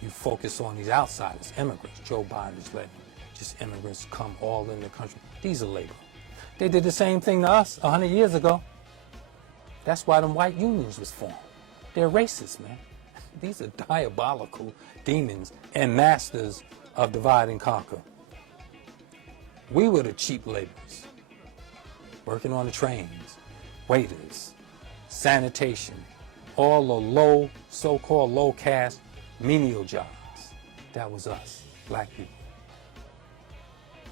You focus on these outsiders, immigrants. Joe Biden is letting just immigrants come all in the country. These are labor. They did the same thing to us 100 years ago. That's why them white unions was formed. They're racist, man. These are diabolical demons and masters of divide and conquer. We were the cheap laborers, working on the trains, waiters, sanitation, all the low, so-called low caste, menial jobs. That was us, black people.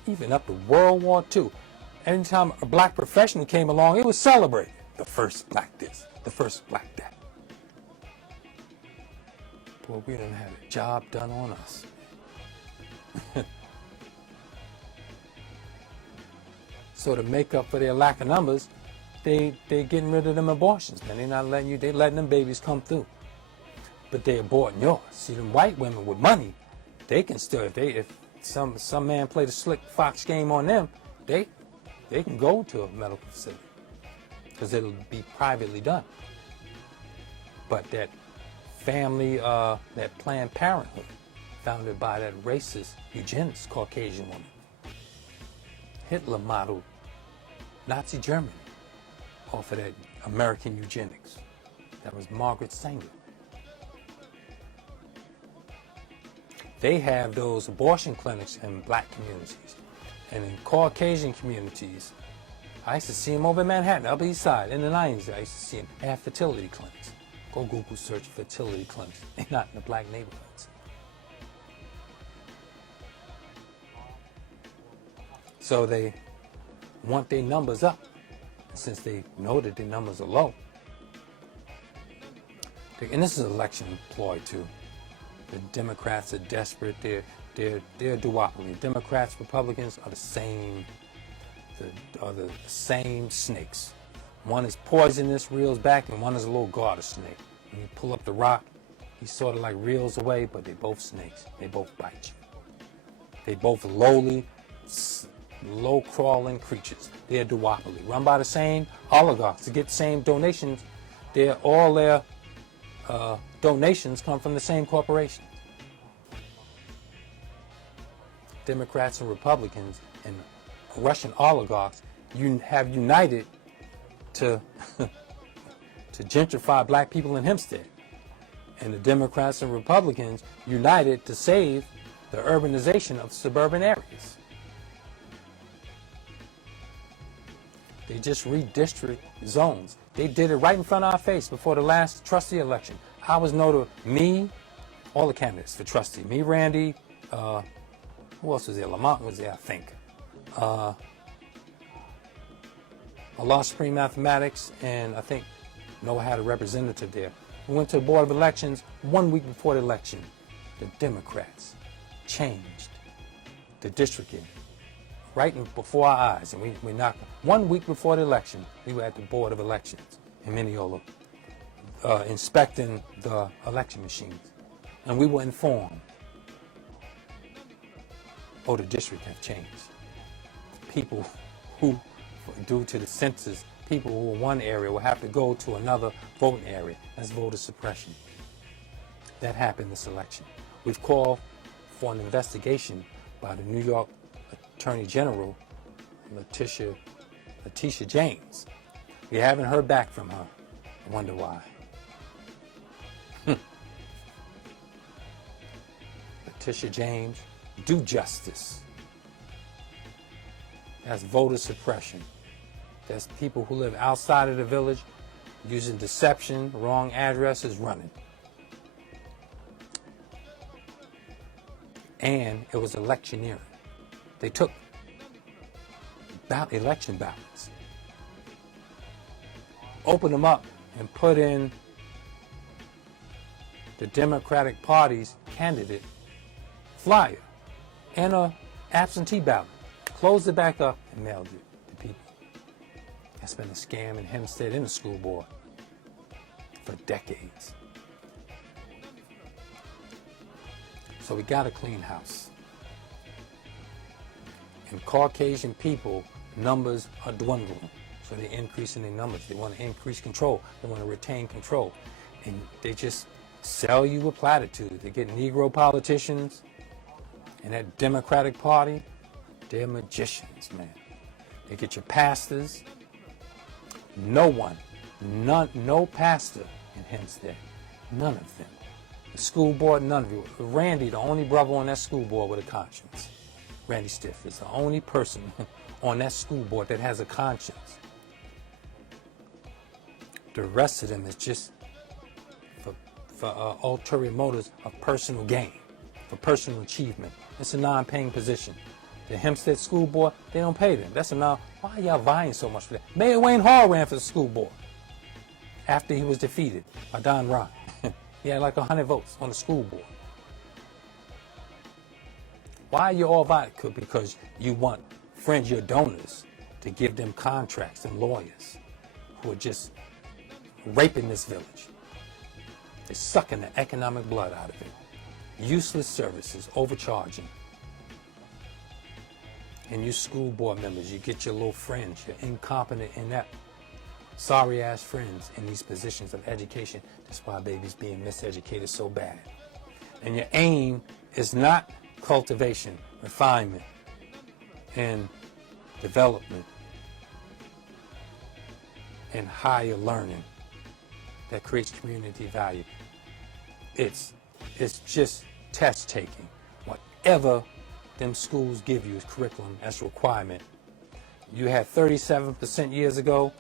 Even up to World War II. Anytime a black professional came along, it was celebrated. The first black this, the first black that. Boy, we done had a job done on us. So to make up for their lack of numbers, they getting rid of them abortions, man. They're not letting you, they letting them babies come through. But they aborting yours. See, them white women with money, they can still, if some man played a slick fox game on them, they can go to a medical facility because it'll be privately done. But that family, that Planned Parenthood, founded by that racist eugenist Caucasian woman, Hitler modeled Nazi Germany off of that American eugenics. That was Margaret Sanger. They have those abortion clinics in black communities. And in Caucasian communities, I used to see them over in Manhattan, Upper East Side, in the 90s. I used to see them. They have fertility clinics. Go Google search fertility clinics. They're not in the black neighborhoods. So they want their numbers up. Since they know that their numbers are low. And this is an election ploy too. The Democrats are desperate. They're a duopoly. Democrats, Republicans are the same snakes. One is poisonous, reels back, and one is a little garter snake. When you pull up the rock, he sort of like reels away, but they both snakes. They both bite you. They both lowly, low-crawling creatures. They're a duopoly, run by the same oligarchs to get the same donations. All their donations come from the same corporation. Democrats and Republicans and Russian oligarchs have united to to gentrify black people in Hempstead. And the Democrats and Republicans united to save the urbanization of suburban areas. They just redistrict zones. They did it right in front of our face before the last trustee election. I was noted, me, all the candidates for trustee. Me, Randy, who else was there? Lamont was there, I think. Allah Supreme Mathematics, and I think Noah had a representative there. We went to the Board of Elections 1 week before the election. The Democrats changed the districting right before our eyes, and we knocked 1 week before the election. We were at the Board of Elections in Mineola, inspecting the election machines, and we were informed, oh, the district have changed. People who, due to the census, people who in one area will have to go to another voting area. That's voter suppression. That happened this election. We've called for an investigation by the New York Attorney General, Letitia James. We haven't heard back from her. I wonder why. Letitia James, do justice. That's voter suppression. That's people who live outside of the village using deception, wrong addresses, running. And it was electioneering. They took election ballots, opened them up, and put in the Democratic Party's candidate flyer and a absentee ballot. Closed it back up and mailed it to people. That's been a scam in Hempstead and the school board for decades. So we got to clean house. And Caucasian people, numbers are dwindling. So they're increasing their numbers. They want to increase control. They want to retain control. And they just sell you a platitude. They get Negro politicians and that Democratic Party, they're magicians, man. They get your pastors. No pastor in Hempstead, none of them. The school board, none of you. Randy, the only brother on that school board with a conscience. Randy Stiff is the only person on that school board that has a conscience. The rest of them is just for ulterior motives of personal gain, for personal achievement. It's a non-paying position. The Hempstead School Board, they don't pay them. That's a non. Why are y'all vying so much for that? Mayor Wayne Hall ran for the school board after he was defeated by Don Ryan. He had like 100 votes on the school board. Why are you all vying? Because you want friends, your donors, to give them contracts and lawyers who are just raping this village. They're sucking the economic blood out of it. Useless services, overcharging. And you school board members, you get your little friends, your incompetent, inept, sorry-ass friends in these positions of education. That's why babies being miseducated so bad. And your aim is not cultivation, refinement, and development, and higher learning that creates community value. It's just test taking. Whatever them schools give you as curriculum, as requirement. You had 37% years ago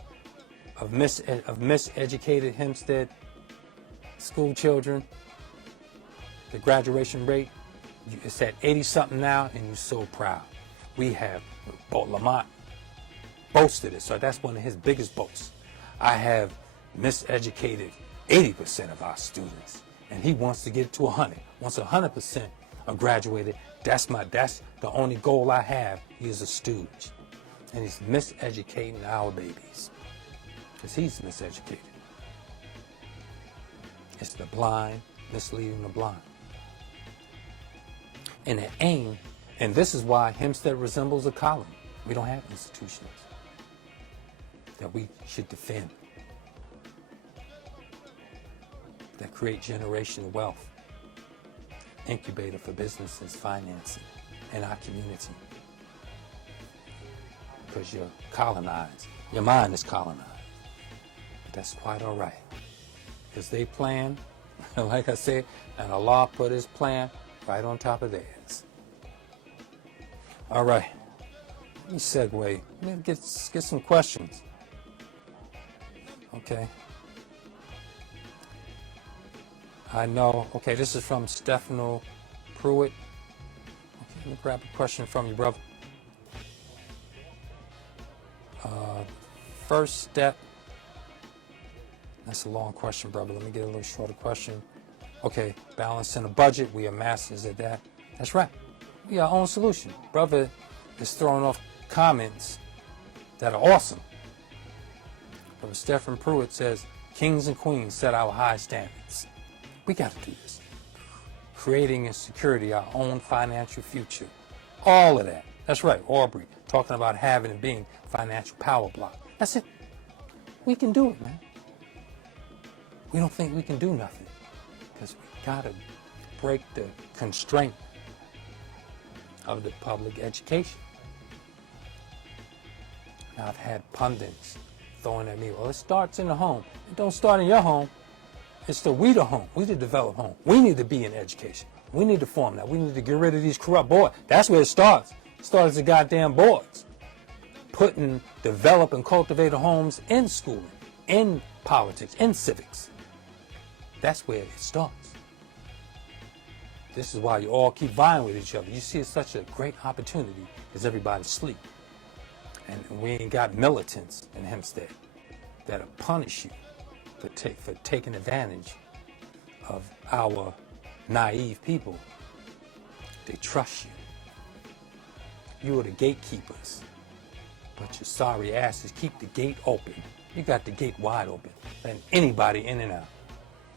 of miseducated Hempstead school children. The graduation rate, it's at 80-something now, and you're so proud. We have, Lamont boasted it, so that's one of his biggest boasts. I have miseducated 80% of our students, and he wants to get to 100. Once 100% are graduated, that's the only goal I have. He is a stooge, and he's miseducating our babies, because he's miseducated. It's the blind misleading the blind. And the aim, and this is why Hempstead resembles a colony. We don't have institutions that we should defend, that create generational wealth, incubator for businesses, financing, in our community. Because you're colonized. Your mind is colonized. But that's quite all right. Because they plan, like I said, and Allah put his plan right on top of theirs. All right. Let me segue. Let me get some questions. Okay. I know. Okay, this is from Stefano Pruitt. Okay, let me grab a question from you, brother. First step. That's a long question, brother. Let me get a little shorter question. Okay, balancing a budget. We are masters at that. That's right. We are our own solution. Brother is throwing off comments that are awesome. Brother Stephen Pruitt says, kings and queens set our high standards. We got to do this. Creating and security our own financial future. All of that. That's right, Aubrey, talking about having and being financial power block. That's it. We can do it, man. We don't think we can do nothing because we got to break the constraint of the public education. Now, I've had pundits throwing at me, well, it starts in the home. It don't start in your home. It's we the home. We the developed home. We need to be in education. We need to form that. We need to get rid of these corrupt boards. That's where it starts. It starts at the goddamn boards. Putting develop and cultivated homes in schooling, in politics, in civics. That's where it starts. This is why you all keep vying with each other. You see it's such a great opportunity because everybody's asleep. And we ain't got militants in Hempstead that'll punish you for taking advantage of our naive people. They trust you. You are the gatekeepers. But your sorry asses keep the gate open. You got the gate wide open, letting anybody in and out.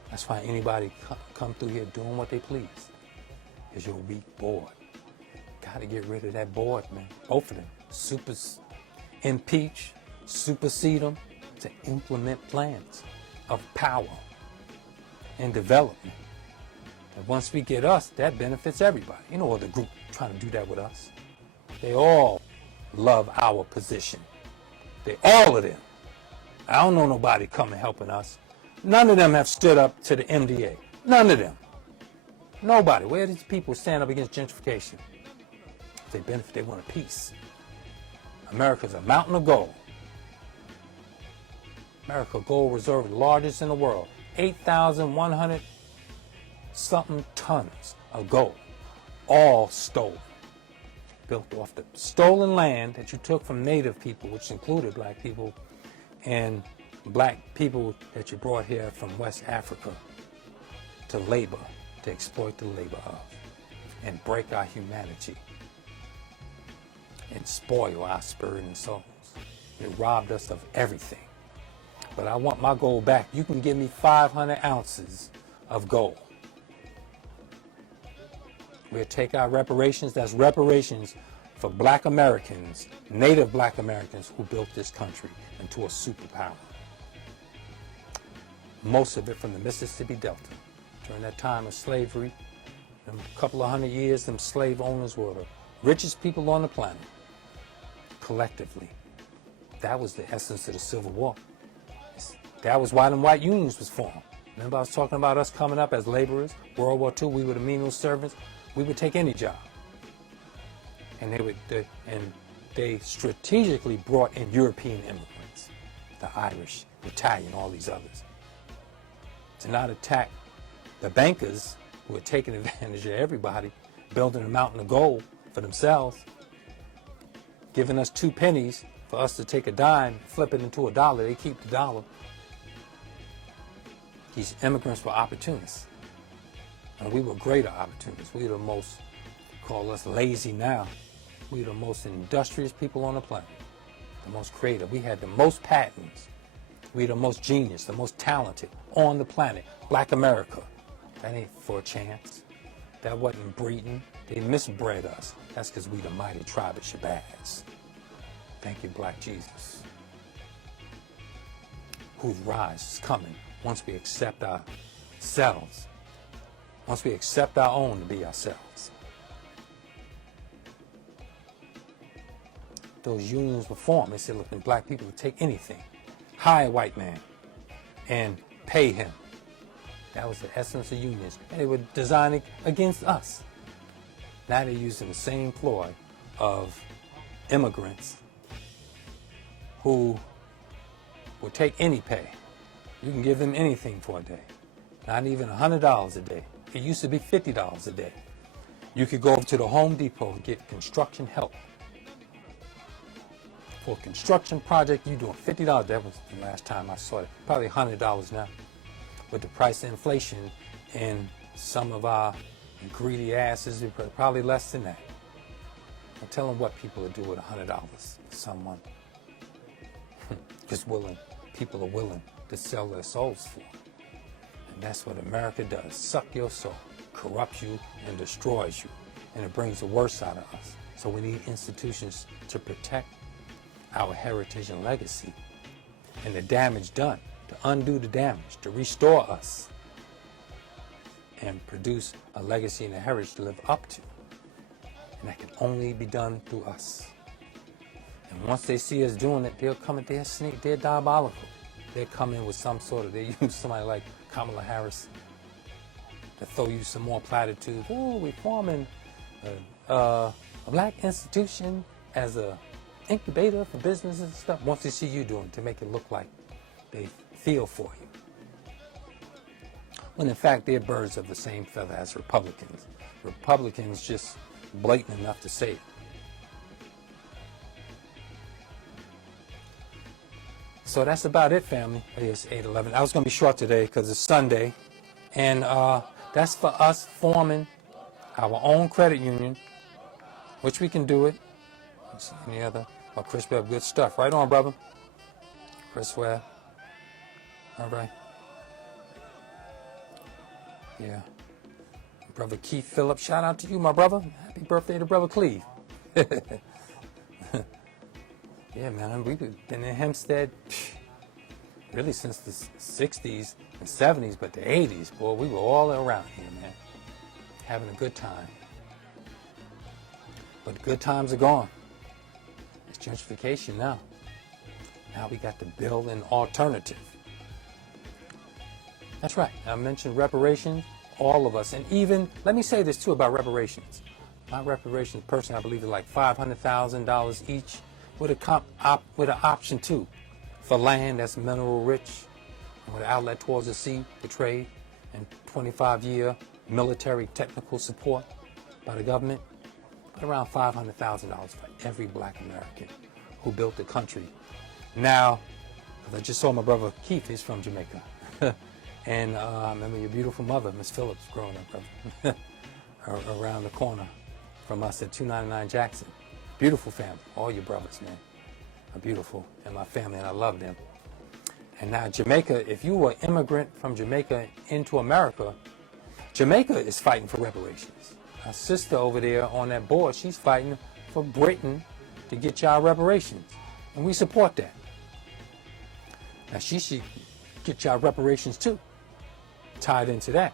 That's why anybody come through here doing what they please. Because you're weak board. Got to get rid of that board, man. Both of them. Impeach, supersede them to implement plans of power and development. And once we get us, that benefits everybody. You know, other group trying to do that with us. They all love our position. All of them. I don't know nobody coming helping us. None of them have stood up to the MDA. None of them. Nobody. Where do these people stand up against gentrification? If they benefit, they want a peace. America's a mountain of gold. America gold reserve, largest in the world. 8,100 something tons of gold. All stolen. Built off the stolen land that you took from native people, which included black people, and black people that you brought here from West Africa to labor, to exploit the labor of, and break our humanity, and spoil our spirit and souls. It robbed us of everything. But I want my gold back. You can give me 500 ounces of gold. We'll take our reparations. That's reparations for black Americans, native black Americans who built this country into a superpower. Most of it from the Mississippi Delta. During that time of slavery, a couple of hundred years, them slave owners were the richest people on the planet, collectively. That was the essence of the Civil War. That was why them white unions was formed. Remember I was talking about us coming up as laborers? World War II, we were the menial servants. We would take any job. And they strategically brought in European immigrants, the Irish, Italian, all these others, to not attack the bankers who were taking advantage of everybody, building a mountain of gold for themselves, giving us 2 pennies for us to take a dime, flip it into $1. They keep the dollar. These immigrants were opportunists. And we were greater opportunists. We were the most, call us lazy now. We were the most industrious people on the planet, the most creative. We had the most patents. We were the most genius, the most talented on the planet. Black America. That ain't for a chance. That wasn't breeding. They misbred us. That's because we the mighty tribe of Shabazz. Thank you, Black Jesus. Whose rise is coming once we accept ourselves. Once we accept our own to be ourselves. Those unions were formed. They said, look, black people would take anything, hire a white man, and pay him. That was the essence of unions. And they were designing against us. Now they're using the same ploy of immigrants who will take any pay. You can give them anything for a day. Not even $100 a day. It used to be $50 a day. You could go over to the Home Depot and get construction help. For a construction project, you're doing $50. That was the last time I saw it. Probably $100 now. With the price of inflation and some of our greedy asses, probably less than that. Now tell them what people will do with $100 for someone. Just willing. People are willing to sell their souls for. And that's what America does. Suck your soul, corrupts you, and destroys you. And it brings the worst out of us. So we need institutions to protect our heritage and legacy and the damage done, to undo the damage, to restore us and produce a legacy and a heritage to live up to. And that can only be done through us. And once they see us doing it, they'll come and they'll sneak, they're diabolical. They'll come in with some sort of, they use somebody like Kamala Harris to throw you some more platitudes. Oh, we're forming a black institution as a incubator for businesses and stuff. Once they see you doing it, to make it look like they feel for you. When in fact, they're birds of the same feather as Republicans. Republicans just blatant enough to say it. So that's about it, family. It's 8/11. I was going to be short today because it's Sunday. And that's for us forming our own credit union, which we can do it. Any other Oh, Chris Webb, good stuff. Right on, brother. Chris Webb. All right. Yeah. Brother Keith Phillips, shout out to you, my brother. Happy birthday to Brother Cleve. Yeah, man, we've been in Hempstead really since the 60s and 70s, but the 80s, boy, we were all around here, man, having a good time. But the good times are gone. It's gentrification now. Now we got to build an alternative. That's right. I mentioned reparations, all of us. And even, let me say this too about reparations. My reparations person, I believe, is like $500,000 each with an option too for land that's mineral rich and with an outlet towards the sea, the trade, and 25-year military technical support by the government. But around $500,000 for every black American who built the country. Now, because I just saw my brother Keith, he's from Jamaica. And I remember your beautiful mother, Miss Phillips, growing up, brother, around the corner from us at 299 Jackson. Beautiful family, all your brothers, man, are beautiful, and my family, and I love them. And now Jamaica, if you were an immigrant from Jamaica into America, Jamaica is fighting for reparations. Our sister over there on that board, she's fighting for Britain to get y'all reparations, and we support that. Now she should get y'all reparations too, tied into that.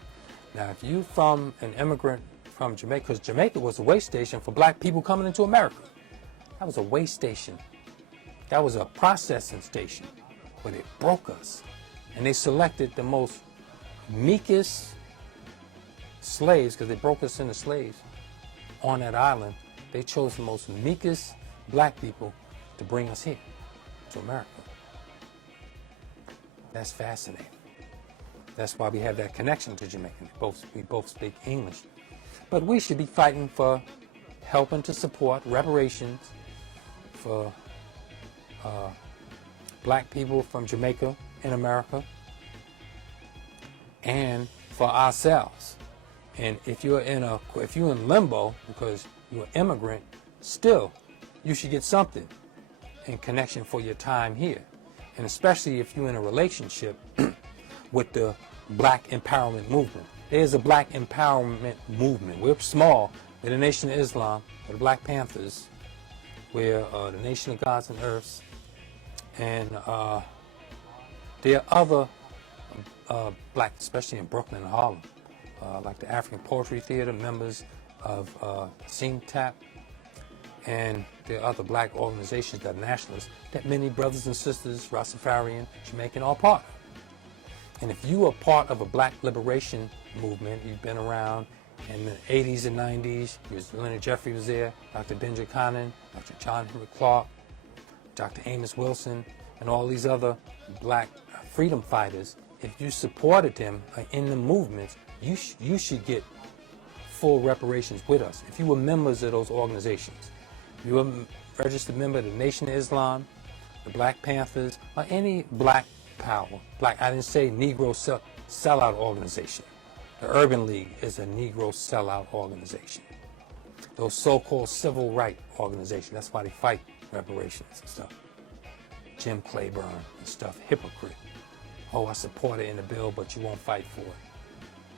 Now if you from an immigrant from Jamaica, because Jamaica was a way station for black people coming into America. That was a way station. That was a processing station where they broke us. And they selected the most meekest slaves, because they broke us into slaves on that island. They chose the most meekest black people to bring us here to America. That's fascinating. That's why we have that connection to Jamaica. We both speak English. But we should be fighting for helping to support reparations for black people from Jamaica in America and for ourselves. And if you're in limbo because you're an immigrant, still you should get something in connection for your time here. And especially if you're in a relationship with the black empowerment movement. There's a black empowerment movement. We're small. We're the Nation of Islam, we're the Black Panthers, we're the Nation of Gods and Earths, and there are other black, especially in Brooklyn and Harlem, like the African Poetry Theater, members of SEAM-TAP, and there are other black organizations that are nationalists that many brothers and sisters, Rastafarian, Jamaican, are part of. And if you are part of a black liberation movement, you've been around in the 80s and 90s, Leonard Jeffrey was there, Dr. Benja Cannon, Dr. John Henrik Clark, Dr. Amos Wilson, and all these other black freedom fighters, if you supported them in the movements, you should get full reparations with us. If you were members of those organizations, if you were a registered member of the Nation of Islam, the Black Panthers, or any black power, I didn't say Negro sellout organization. The Urban League is a Negro sellout organization. Those so-called civil rights organizations, that's why they fight reparations and stuff. Jim Claiborne and stuff, hypocrite. Oh, I support it in the bill, but you won't fight for it.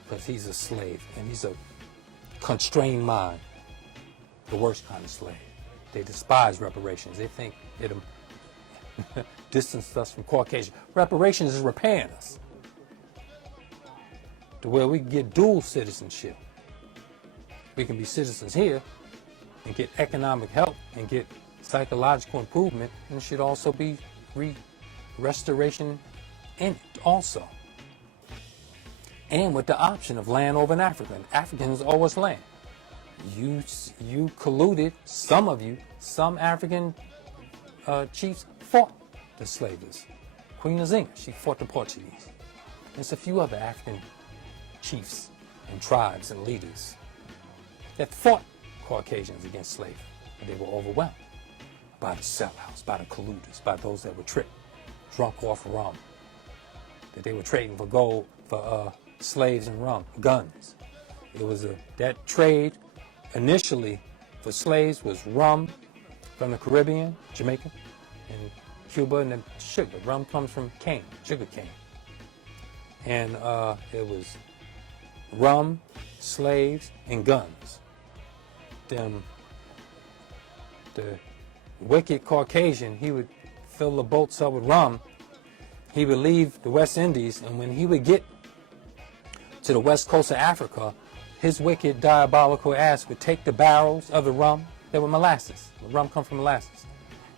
Because he's a slave, and he's a constrained mind, the worst kind of slave. They despise reparations. They think it'll distance us from Caucasian. Reparations is repaying us to where we can get dual citizenship. We can be citizens here and get economic help and get psychological improvement, and it should also be restoration in it also. And with the option of land over in Africa. And Africans owe us land. You colluded, some African chiefs fought the slavers. Queen Nzinga, she fought the Portuguese. There's a few other African chiefs and tribes and leaders that fought Caucasians against slavery, but they were overwhelmed by the sellouts, by the colluders, by those that were tricked, drunk off rum, that they were trading for gold, for slaves and rum, guns. It was that trade initially for slaves was rum, from the Caribbean, Jamaica, and Cuba, and then sugar. Rum comes from cane, sugar cane. And it was rum, slaves, and guns. Then the wicked Caucasian, he would fill the boats up with rum. He would leave the West Indies, and when he would get to the west coast of Africa, his wicked, diabolical ass would take the barrels of the rum. They were molasses. The rum comes from molasses.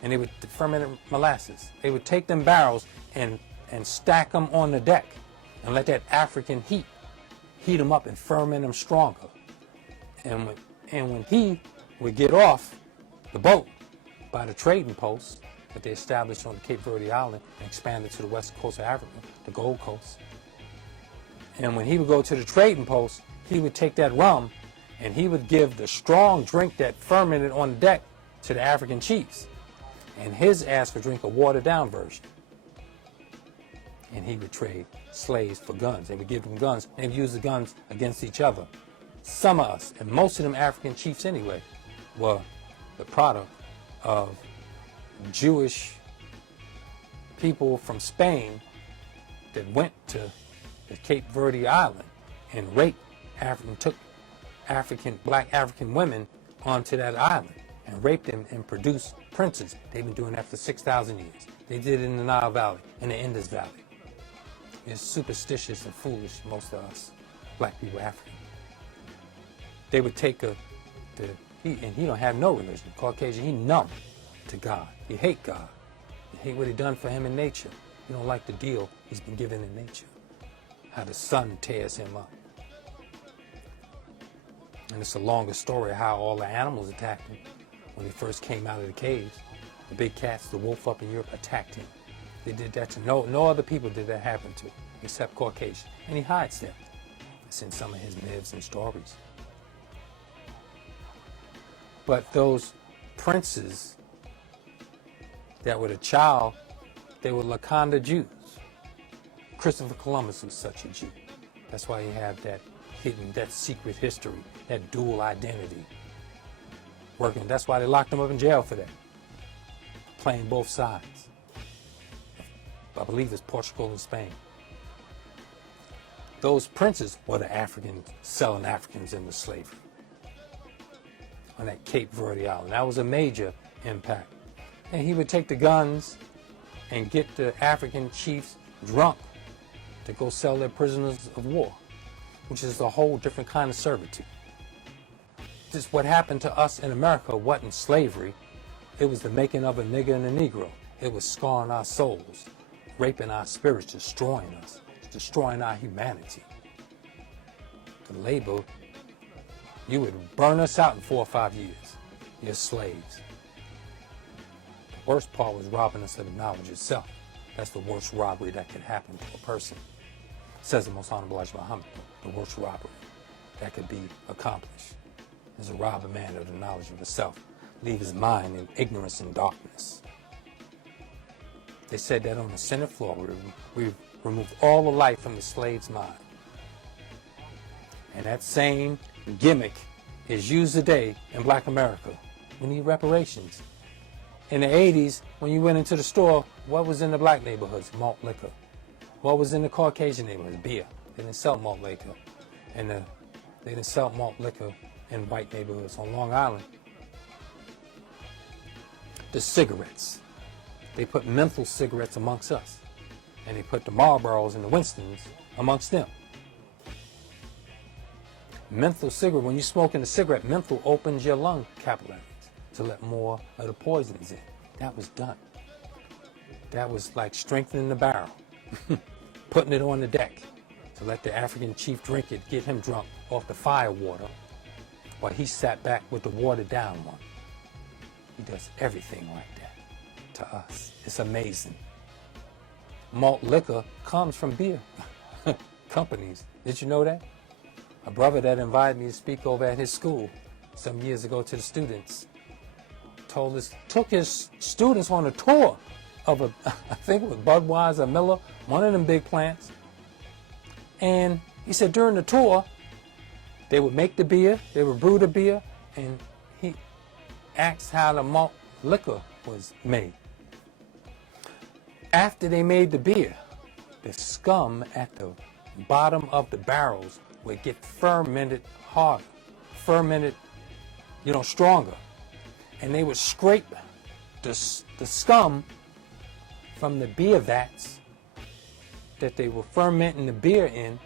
And they would ferment molasses. They would take them barrels and stack them on the deck and let that African heat them up and ferment them stronger. And when he would get off the boat by the trading post that they established on the Cape Verde Island and expanded to the west coast of Africa, the Gold Coast. And when he would go to the trading post, he would take that rum and he would give the strong drink that fermented on the deck to the African chiefs. And his ass would drink a watered down version. And he would trade slaves for guns. They would give them guns. They would use the guns against each other. Some of us, and most of them African chiefs anyway, were the product of Jewish people from Spain that went to the Cape Verde Island and raped took black African women onto that island and raped them and produced princes. They've been doing that for 6,000 years. They did it in the Nile Valley, in the Indus Valley. It's superstitious and foolish, most of us, black people, African. They would take and he don't have no religion. Caucasian, he numb to God. He hate God. He hate what he done for him in nature. He don't like the deal he's been given in nature. How the sun tears him up. And it's a longer story of how all the animals attacked him when he first came out of the caves. The big cats, the wolf up in Europe, attacked him. They did that to no other people did that happen to, except Caucasian. And he hides them. It's in some of his myths and stories. But those princes that were the child, they were Lakanda Jews. Christopher Columbus was such a Jew. That's why you have that hidden, that secret history, that dual identity working. That's why they locked him up in jail for that. Playing both sides. I believe it's Portugal and Spain. Those princes were the Africans, selling Africans into slavery on that Cape Verde Island. That was a major impact. And he would take the guns and get the African chiefs drunk to go sell their prisoners of war, which is a whole different kind of servitude. Just what happened to us in America wasn't slavery. It was the making of a nigger and a Negro. It was scarring our souls, raping our spirits, destroying us, destroying our humanity. The label, you would burn us out in 4 or 5 years. You're slaves. The worst part was robbing us of the knowledge itself. That's the worst robbery that could happen to a person. Says the Most Honorable Elijah Muhammad, the worst robbery that could be accomplished is to rob a man of the knowledge of himself, leave his mind in ignorance and darkness. They said that on the Senate floor, we removed all the life from the slave's mind. And that same gimmick is used today in black America. We need reparations. In the 80s, when you went into the store, what was in the black neighborhoods? Malt liquor. What was in the Caucasian neighborhoods? Beer. They didn't sell malt liquor. And they didn't sell malt liquor in white neighborhoods on Long Island. The cigarettes. They put menthol cigarettes amongst us. And they put the Marlboros and the Winstons amongst them. Menthol cigarette, when you're smoking a cigarette, menthol opens your lung capillaries to let more of the poisons in. That was done. That was like strengthening the barrel, putting it on the deck to let the African chief drink it, get him drunk off the fire water, while he sat back with the watered down one. He does everything like that to us. It's amazing. Malt liquor comes from beer companies. Did you know that? A brother that invited me to speak over at his school some years ago to the students took his students on a tour of I think it was Budweiser, Miller, one of them big plants. And he said during the tour, they would make the beer, they would brew the beer, and he asked how the malt liquor was made. After they made the beer, the scum at the bottom of the barrels would get fermented harder, fermented, stronger. And they would scrape the scum from the beer vats that they were fermenting the beer in,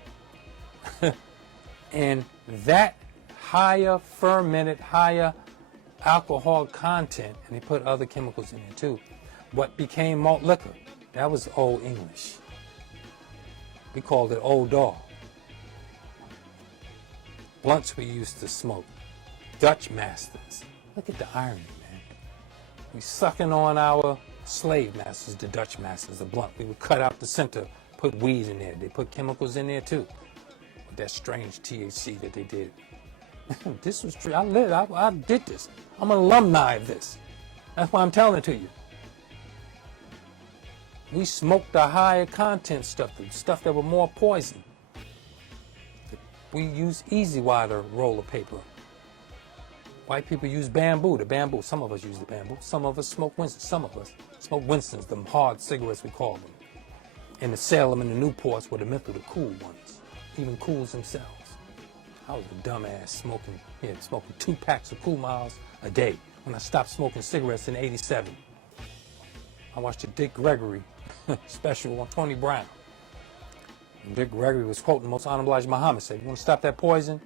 and that higher fermented, higher alcohol content, and they put other chemicals in it too, what became malt liquor. That was Old English. We called it Old Dog. Blunts we used to smoke. Dutch masters. Look at the irony, man. We sucking on our slave masters, the Dutch masters, the blunt. We would cut out the center, put weed in there. They put chemicals in there too. With that strange THC that they did. This was true. I did this. I'm an alumni of this. That's why I'm telling it to you. We smoked the higher content stuff, the stuff that were more poison. We use easy wire to roll a paper. White people use bamboo, the bamboo. Some of us use the bamboo. Some of us smoke Winston. Some of us smoke Winston's, them hard cigarettes we call them. And the Salem and the Newports were the mental, the cool ones. Even cools themselves. I was a dumbass smoking 2 packs of Cool Miles a day when I stopped smoking cigarettes in '87. I watched the Dick Gregory special on Tony Brown. And Dick Gregory was quoting Most Honorable Elijah Muhammad, said, "You want to stop that poison?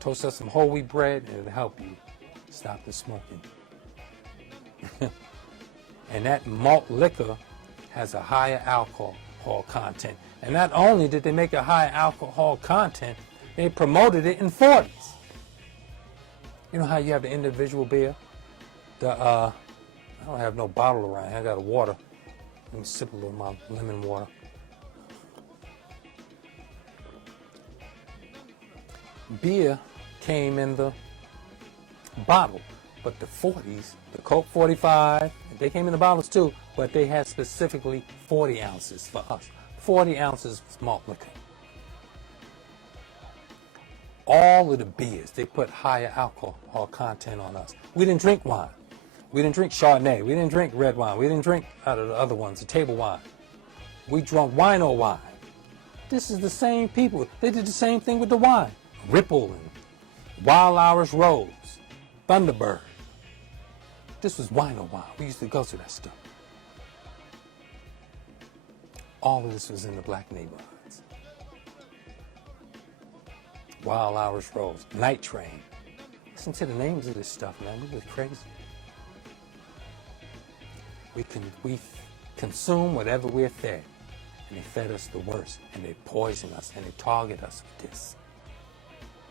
Toast up some whole wheat bread and it'll help you stop the smoking." And that malt liquor has a higher alcohol content. And not only did they make a high alcohol content, they promoted it in 40s. You know how you have the individual beer? I don't have no bottle around here. I got a water. Let me sip a little of my lemon water. Beer came in the bottle, but the 40s, the Coke 45, they came in the bottles too, but they had specifically 40 ounces for us. 40 ounces was malt liquor. All of the beers, they put higher alcohol content on us. We didn't drink wine. We didn't drink Chardonnay. We didn't drink red wine. We didn't drink out of the other ones, the table wine. We drank wino wine. This is the same people. They did the same thing with the wine. Ripple and Wild Irish Rose, Thunderbird. This was wino wine. We used to go through that stuff. All of this was in the black neighborhoods. Wild Irish Rose, Night Train. Listen to the names of this stuff, man. We was crazy. We consume whatever we're fed, and they fed us the worst, and they poison us, and they target us with this.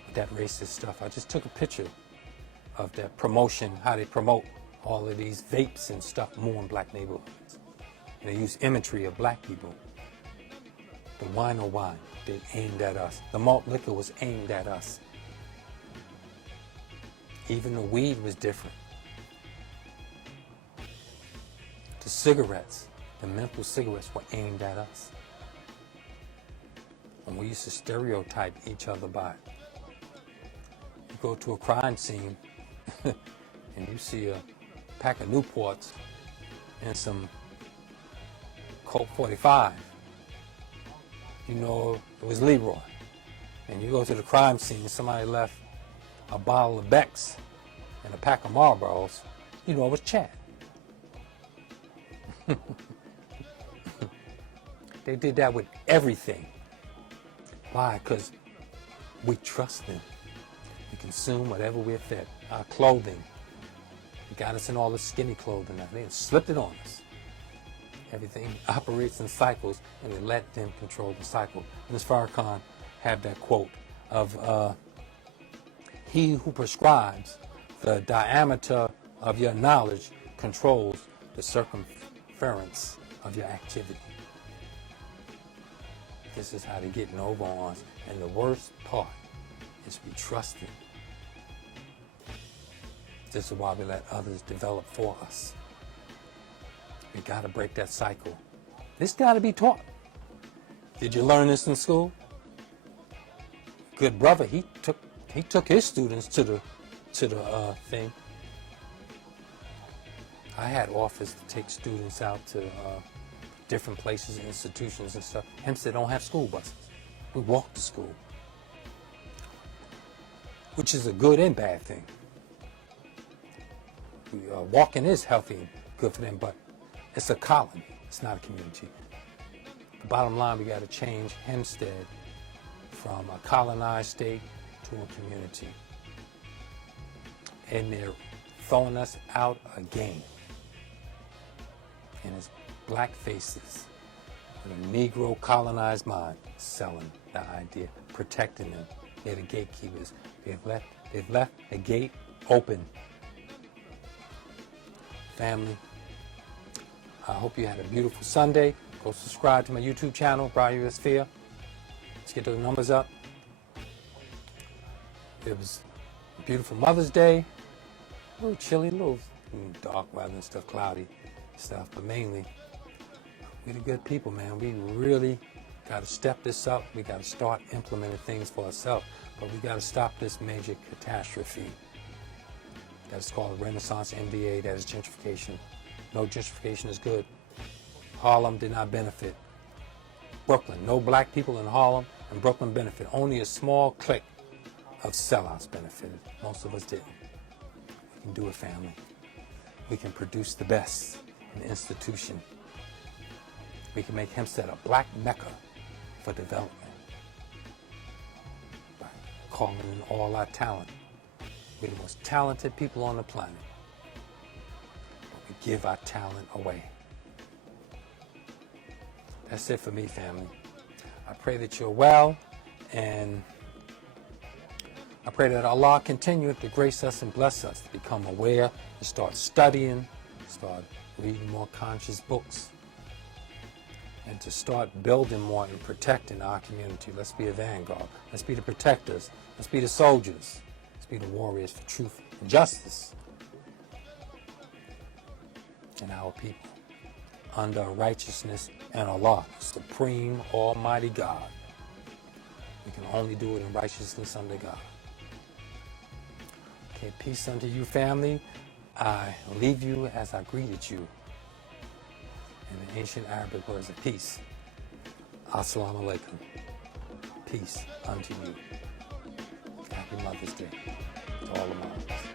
With that racist stuff. I just took a picture of that promotion, how they promote all of these vapes and stuff more in black neighborhoods. And they use imagery of black people. The wino wine, they aimed at us. The malt liquor was aimed at us. Even the weed was different. The cigarettes, the menthol cigarettes were aimed at us. And we used to stereotype each other by it. You go to a crime scene and you see a pack of Newports and some Coke 45. You know it was Leroy. And you go to the crime scene, somebody left a bottle of Beck's and a pack of Marlboros, you know it was Chad. They did that with everything. Why? Because we trust them. We consume whatever we're fed. Our clothing. They got us in all the skinny clothing now. They slipped it on us. Everything operates in cycles, and they let them control the cycle. And as Farrakhan had that quote of, "He who prescribes the diameter of your knowledge controls the circumference of your activity." This is how they're getting over on us. And the worst part is we trust them. This is why we let others develop for us. We got to break that cycle. This got to be taught. Did you learn this in school? Good brother, he took his students to the thing. I had offers to take students out to different places, institutions and stuff. Hempstead don't have school buses. We walk to school, which is a good and bad thing. Walking is healthy and good for them, but it's a colony. It's not a community. The bottom line, we got to change Hempstead from a colonized state to a community. And they're throwing us out again. And it's black faces with a Negro colonized mind selling the idea, protecting them. They're the gatekeepers. They've left a gate open. Family, I hope you had a beautiful Sunday. Go subscribe to my YouTube channel, Brian U.S. Fear. Let's get those numbers up. It was a beautiful Mother's Day. A little chilly, a little dark weather and stuff, cloudy stuff, but mainly, we're the good people, man. We really got to step this up. We got to start implementing things for ourselves, but we got to stop this major catastrophe. That's called Renaissance MDA, that is gentrification. No, gentrification is good. Harlem did not benefit. Brooklyn, no black people in Harlem and Brooklyn benefit. Only a small clique of sellouts benefited. Most of us didn't. We can do it, family. We can produce the best in the institution. We can make Hempstead a black mecca for development by calling in all our talent. We're the most talented people on the planet, but we give our talent away. That's it for me, family. I pray that you're well, and I pray that Allah continue to grace us and bless us to become aware and start studying, start reading more conscious books, and to start building more and protecting our community. Let's be a vanguard. Let's be the protectors. Let's be the soldiers. Be the warriors for truth and justice in our people under righteousness and Allah, supreme almighty God. We can only do it in righteousness under God. Okay, peace unto you, family. I leave you as I greeted you in the ancient Arabic words of peace. Assalamu alaikum. Peace unto you. Happy Mother's Day to all the moms.